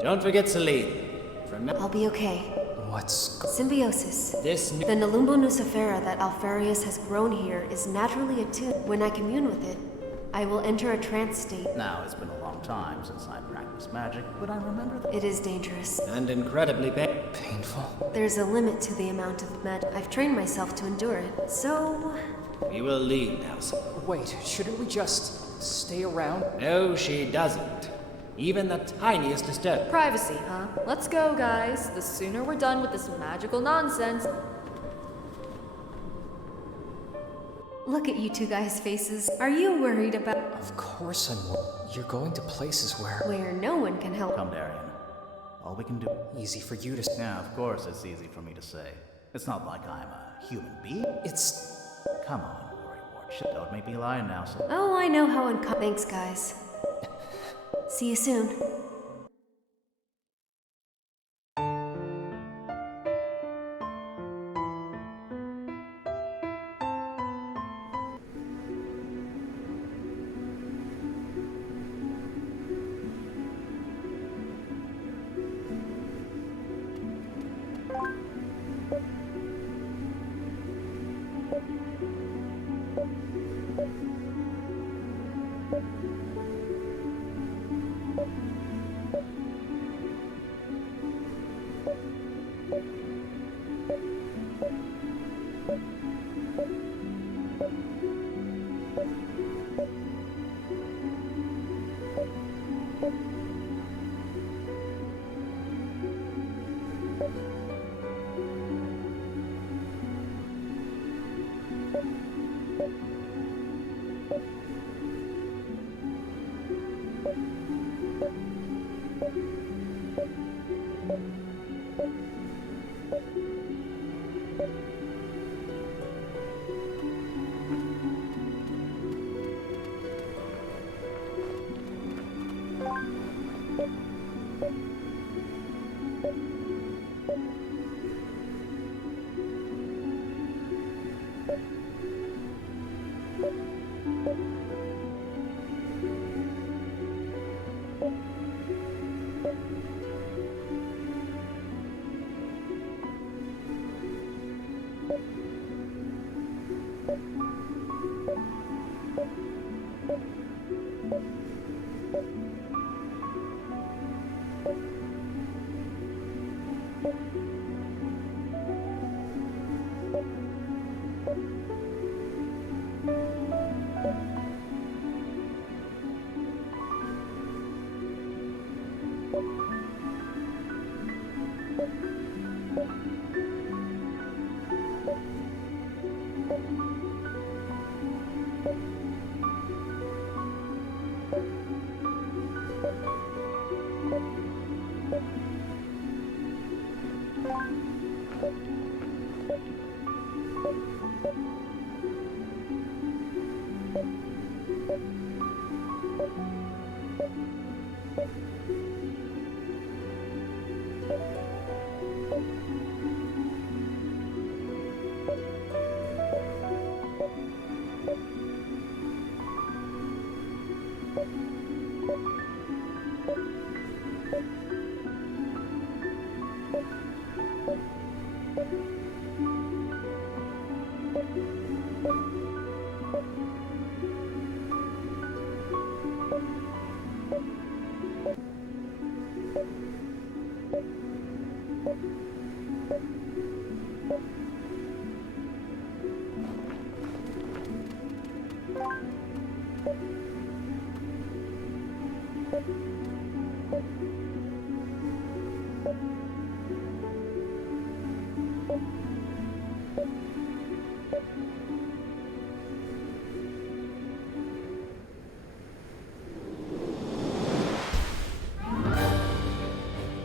Don't forget Celine. From I'll be okay. What's. Symbiosis. this new. The Nalumbo Nucifera that Alfarius has grown here is naturally attuned. When I commune with it, I will enter a trance state. Now, it's been a long time since I practiced magic, but I remember that. It is dangerous. And incredibly Painful? There's a limit to the amount of magic. I've trained myself to endure it. So, We will leave now. Wait, shouldn't we just stay around? No, she doesn't. Even the tiniest disturbance. Privacy, huh? Let's go, guys. The sooner we're done with this magical nonsense. look at you two guys' faces. Are you worried about Of course I'm. You're going to places where. where no one can help? Come, Darian. All we can do. Easy for you to. Yeah, of course it's easy for me to say. It's not like I'm a human being. It's. Come on, worry wart. Shit, don't make me lie now, so. Oh, I know how Thanks, guys. See you soon.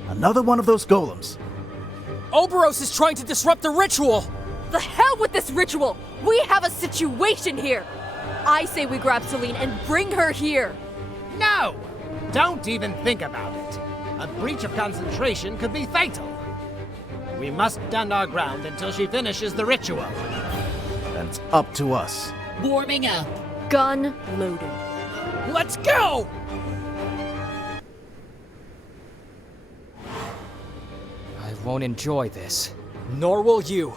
Another one of those golems. Oberos is trying to disrupt the ritual! The hell with this ritual! We have a situation here! I say we grab Celine and bring her here! No! Don't even think about it. A breach of concentration could be fatal. We must stand our ground until she finishes the ritual. Then it's up to us. Warming up. Gun loaded. Let's go! I won't enjoy this. Nor will you.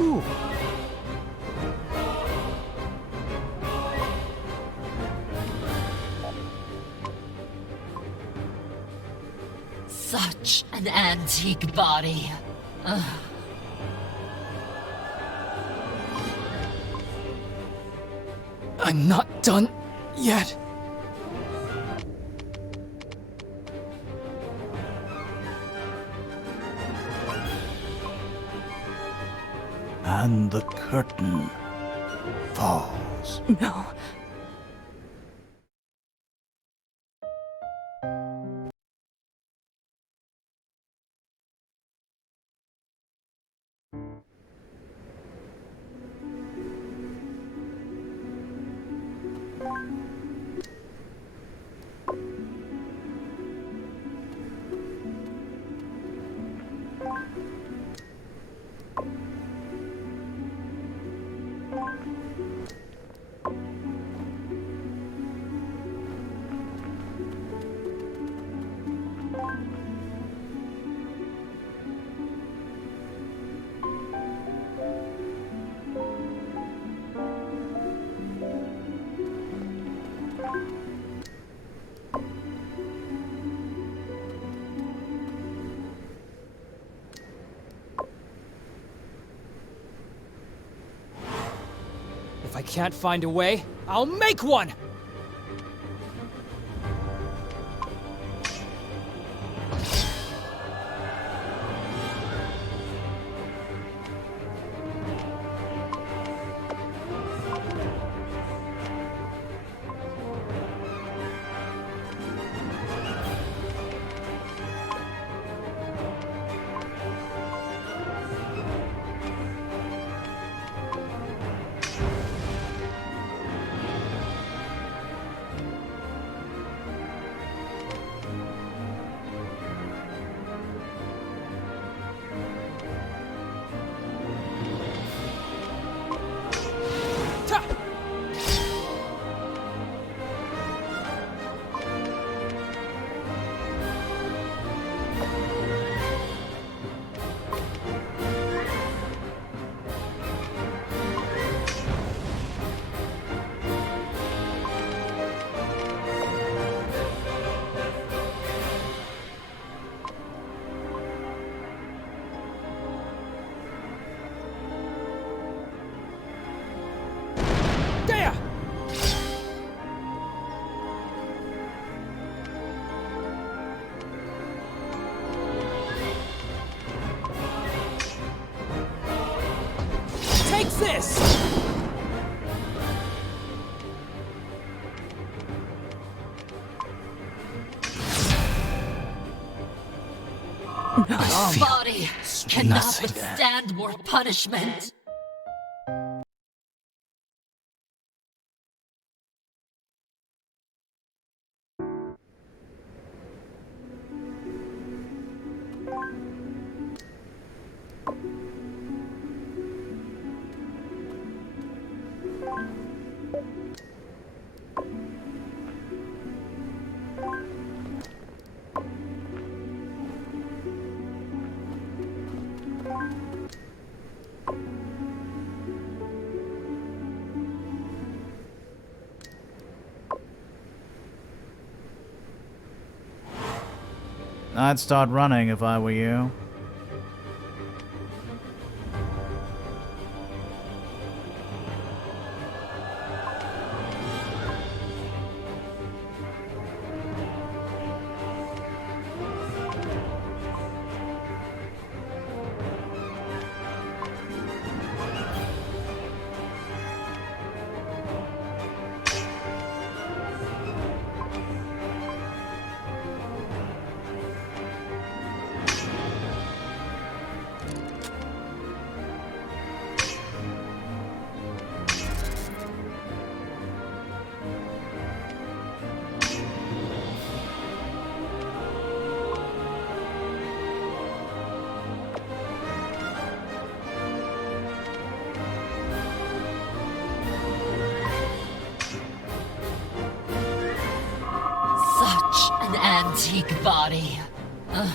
Ooh. Such an antique body. Ugh. I'm not done yet. And the curtain falls. No. If I can't find a way, I'll make one! Take this! My body cannot nothing. withstand more punishment. I'd start running if I were you. Such an antique body. Ugh.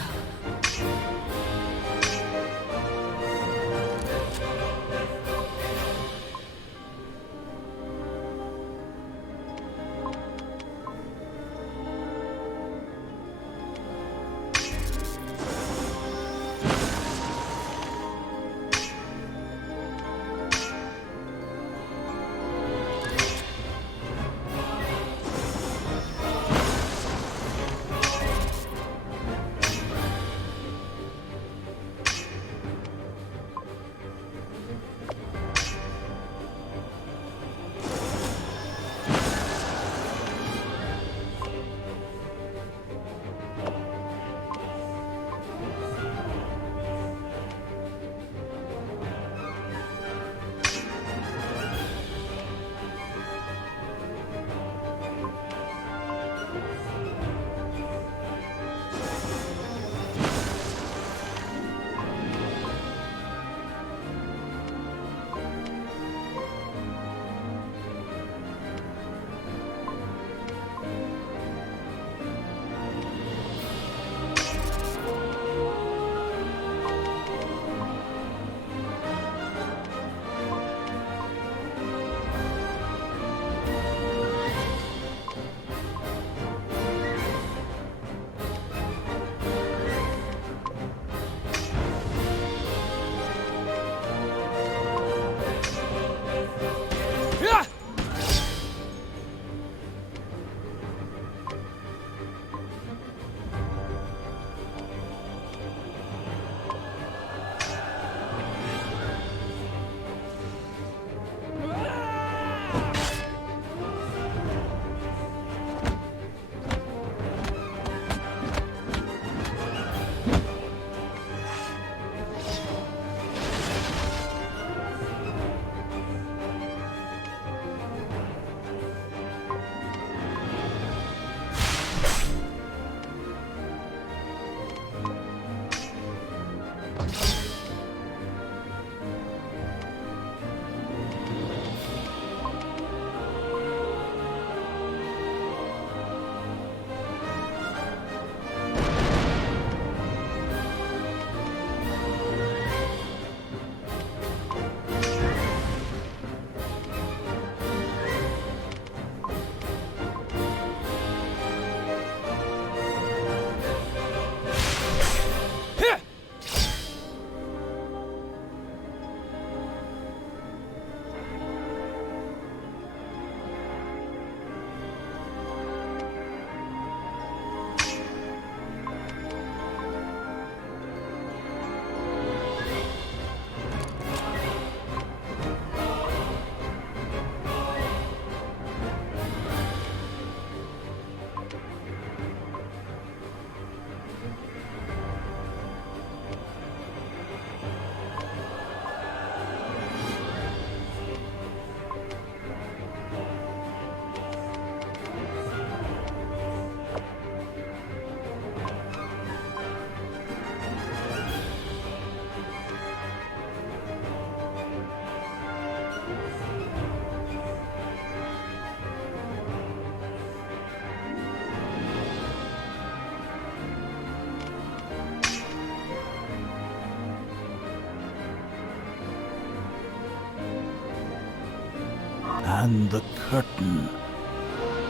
and the curtain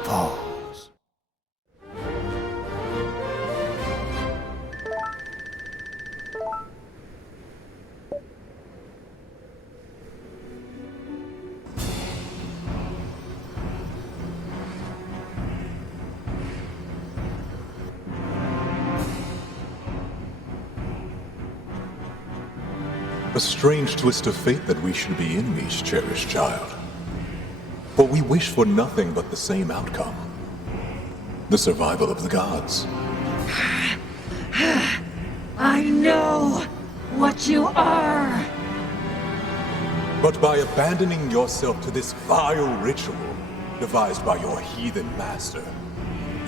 falls. A strange twist of fate that we should be enemies, cherished child. For we wish for nothing but the same outcome. The survival of the gods. I know what you are. But by abandoning yourself to this vile ritual devised by your heathen master,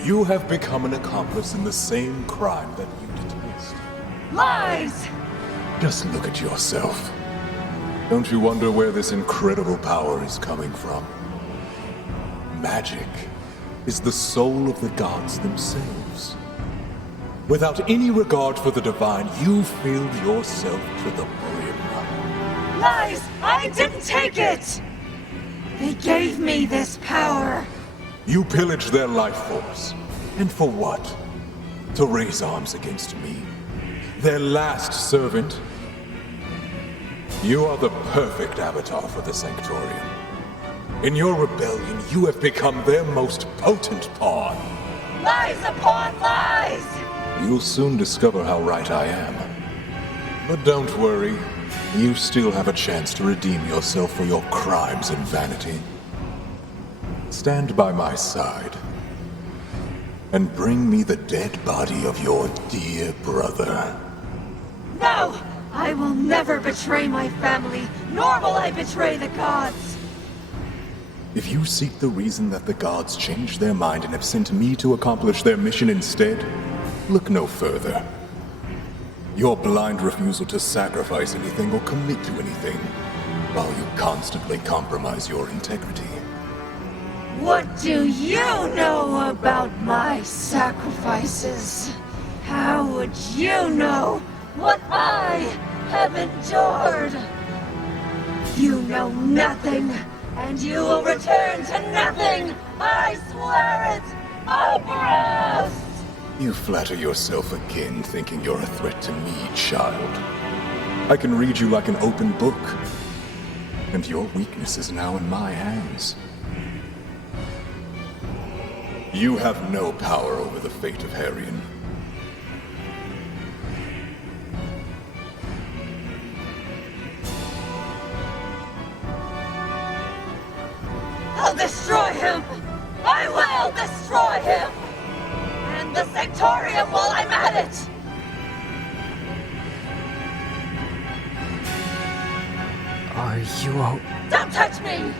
you have become an accomplice in the same crime that you detest. Lies! Just look at yourself. Don't you wonder where this incredible power is coming from? Magic is the soul of the gods themselves. Without any regard for the divine, you filled yourself to the brim. Lies! I didn't take it! They gave me this power. You pillaged their life force. And for what? To raise arms against me? Their last servant? You are the perfect avatar for the Sanctorium. In your rebellion, you have become their most potent pawn. Lies upon lies! You'll soon discover how right I am. But don't worry, you still have a chance to redeem yourself for your crimes and vanity. Stand by my side and bring me the dead body of your dear brother. No! I will never betray my family, nor will I betray the gods! If you seek the reason that the gods changed their mind and have sent me to accomplish their mission instead, look no further. Your blind refusal to sacrifice anything or commit to anything, while you constantly compromise your integrity. What do you know about my sacrifices? How would you know what I have endured? You know nothing, and you will return to nothing! I swear it! Oberus! You flatter yourself again, thinking you're a threat to me, child. I can read you like an open book, and your weakness is now in my hands. You have no power over the fate of Harion. I'll destroy him! I will destroy him! And the Sanctorium while I'm at it! Are you Don't touch me!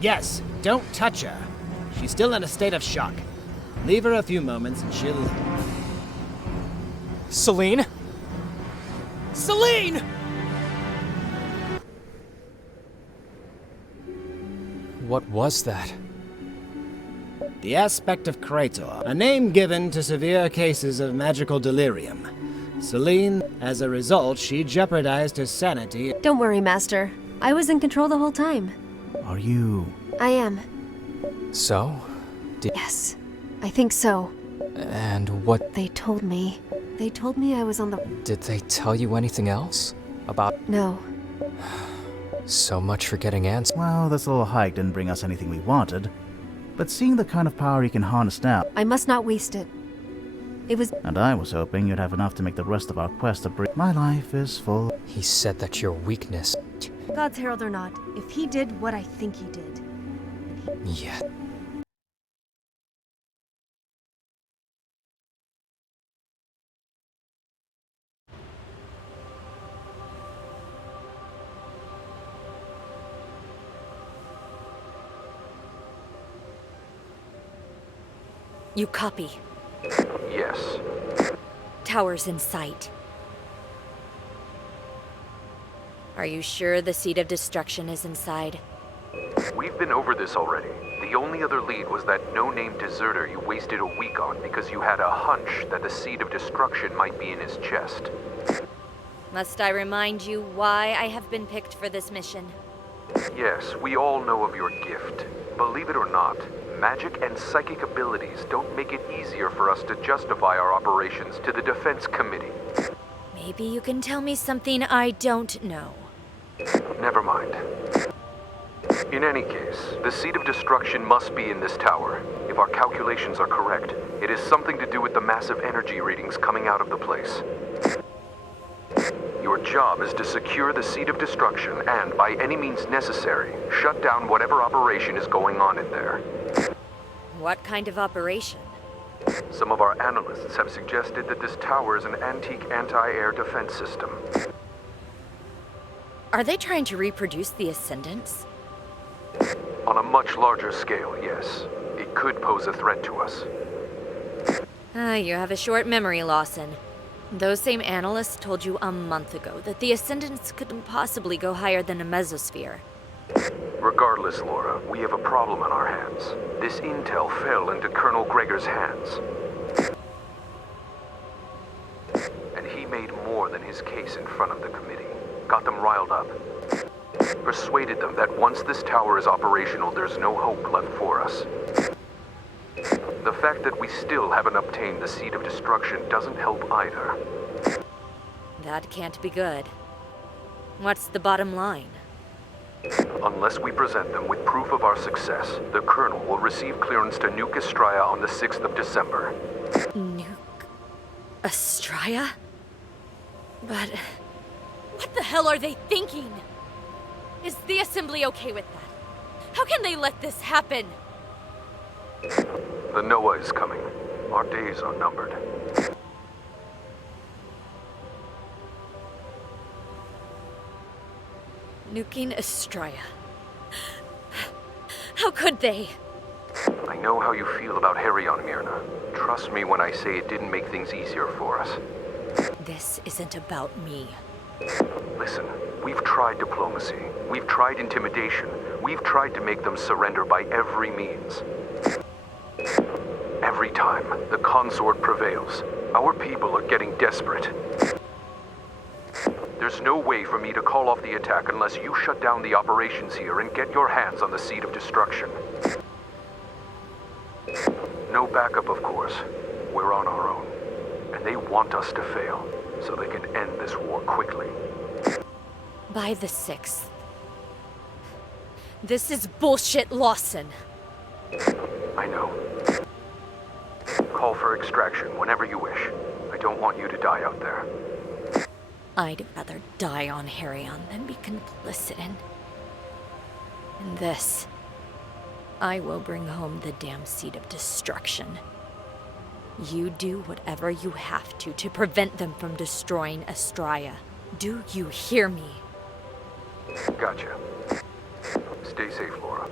Yes, don't touch her. She's still in a state of shock. Leave her a few moments and she'll... Celine? Celine! What was that? The aspect of Krator, a name given to severe cases of magical delirium. Celine, as a result, she jeopardized her sanity. Don't worry, Master. I was in control the whole time. Are you... I am. So? Yes, I think so. And what... They told me I was on the... Did they tell you anything else? About... No. So much for getting answers. Well, this little hike didn't bring us anything we wanted. But seeing the kind of power you can harness now... I must not waste it. It was... And I was hoping you'd have enough to make the rest of our quest a break. My life is full... He said that your weakness... God's Herald or not, if he did what I think he did... Yeah. You copy. Yes. Tower's in sight. Are you sure the Seed of Destruction is inside? We've been over this already. The only other lead was that no-name deserter you wasted a week on because you had a hunch that the Seed of Destruction might be in his chest. Must I remind you why I have been picked for this mission? Yes, we all know of your gift. Believe it or not, magic and psychic abilities don't make it easier for us to justify our operations to the Defense Committee. Maybe you can tell me something I don't know. Never mind. In any case, the seed of destruction must be in this tower. If our calculations are correct, it is something to do with the massive energy readings coming out of the place. Your job is to secure the seed of destruction and, by any means necessary, shut down whatever operation is going on in there. What kind of operation? Some of our analysts have suggested that this tower is an antique anti-air defense system. Are they trying to reproduce the Ascendants? On a much larger scale, yes. It could pose a threat to us. You have a short memory, Lawson. Those same analysts told you a month ago that the Ascendants couldn't possibly go higher than a mesosphere. Regardless, Laura, we have a problem on our hands. This intel fell into Colonel Gregor's hands. And he made more than his case in front of the committee. Got them riled up. Persuaded them that once this tower is operational, there's no hope left for us. The fact that we still haven't obtained the seed of destruction doesn't help either. That can't be good. What's the bottom line? Unless we present them with proof of our success, the Colonel will receive clearance to nuke Estraya on the 6th of December. Nuke Estraya? But what the hell are they thinking? Is the Assembly okay with that? How can they let this happen? The Noah is coming. Our days are numbered. Nuking Estraya. How could they? I know how you feel about Herion, Myrna. Trust me when I say it didn't make things easier for us. This isn't about me. Listen, we've tried diplomacy. We've tried intimidation. We've tried to make them surrender by every means. Every time, the consort prevails. Our people are getting desperate. There's no way for me to call off the attack unless you shut down the operations here and get your hands on the seed of destruction. No backup, of course. We're on our own. And they want us to fail, so they can end this war quickly. By the 6th. This is bullshit, Lawson. I know. Call for extraction whenever you wish. I don't want you to die out there. I'd rather die on Herion than be complicit in this. I will bring home the damn seed of destruction. You do whatever you have to prevent them from destroying Estraya. Do you hear me? Gotcha. Stay safe, Laura.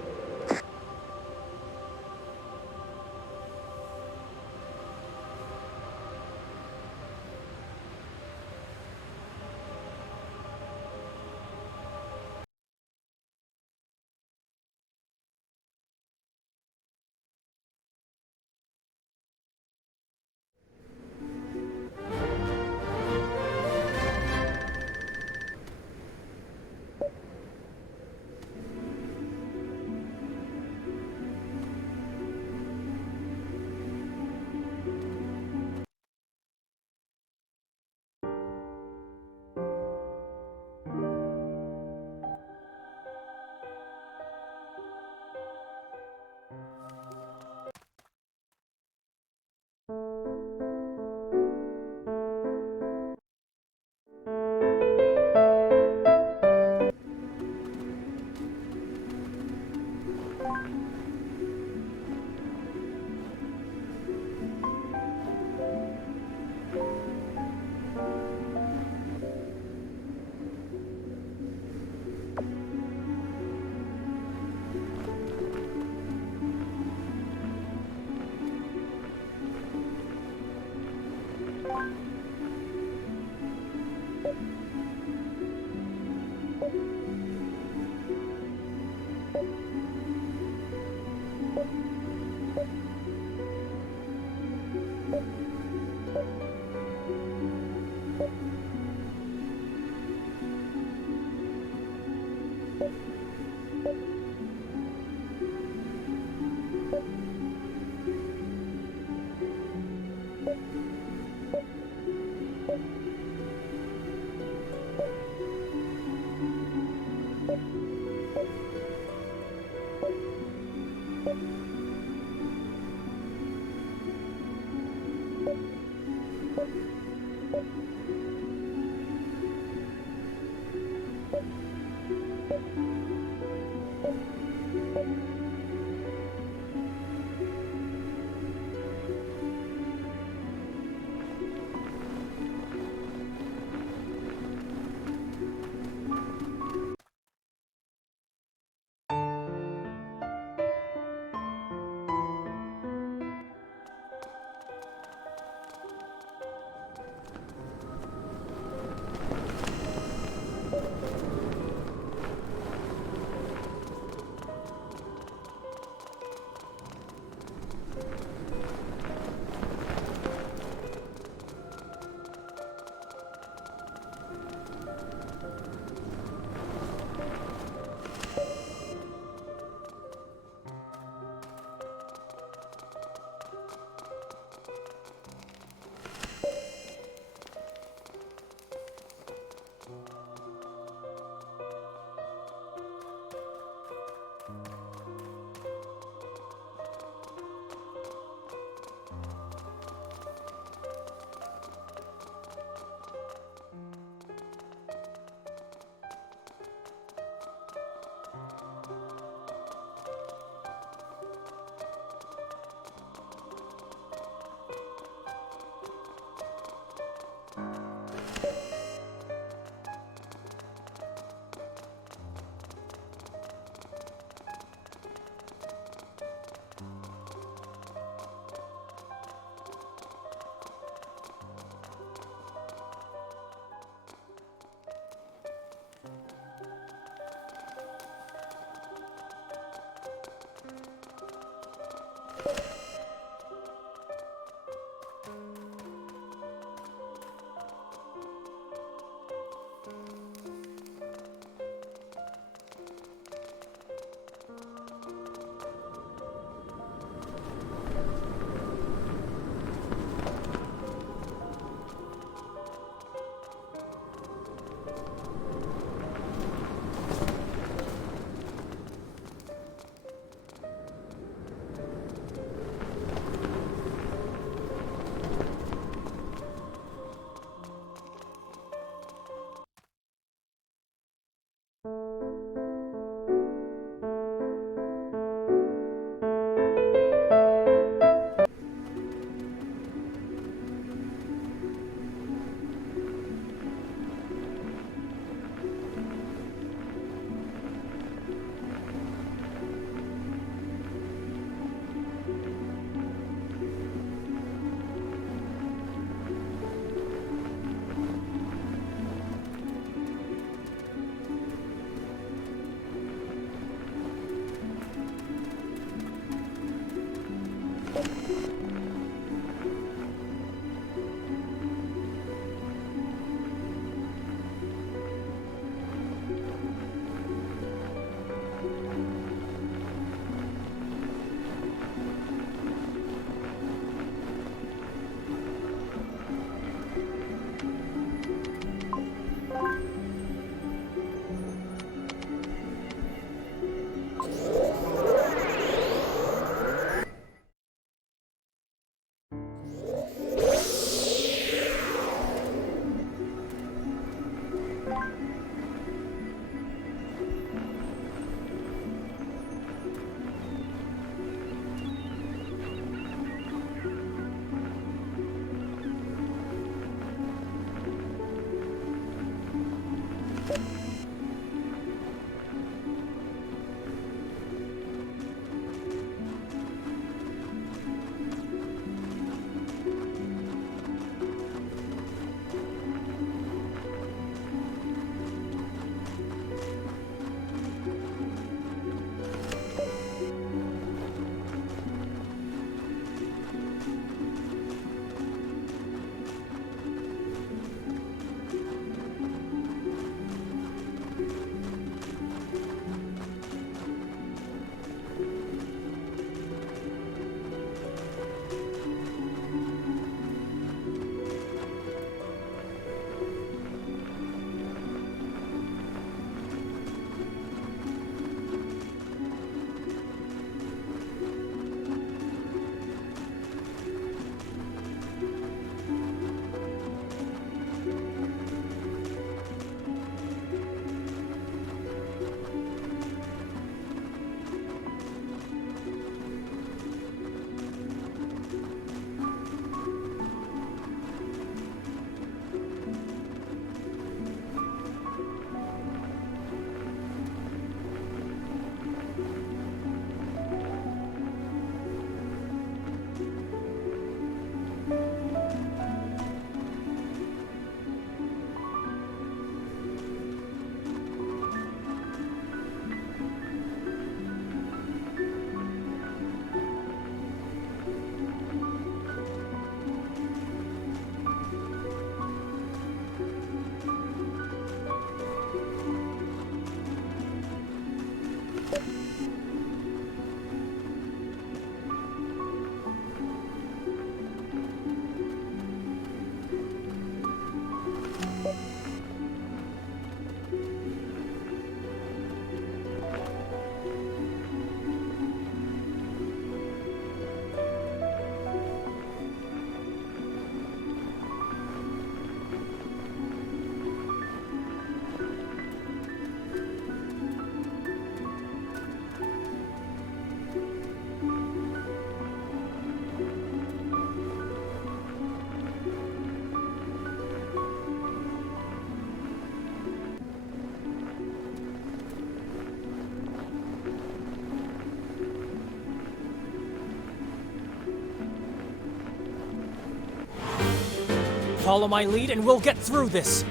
Follow my lead and we'll get through this.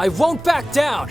I won't back down!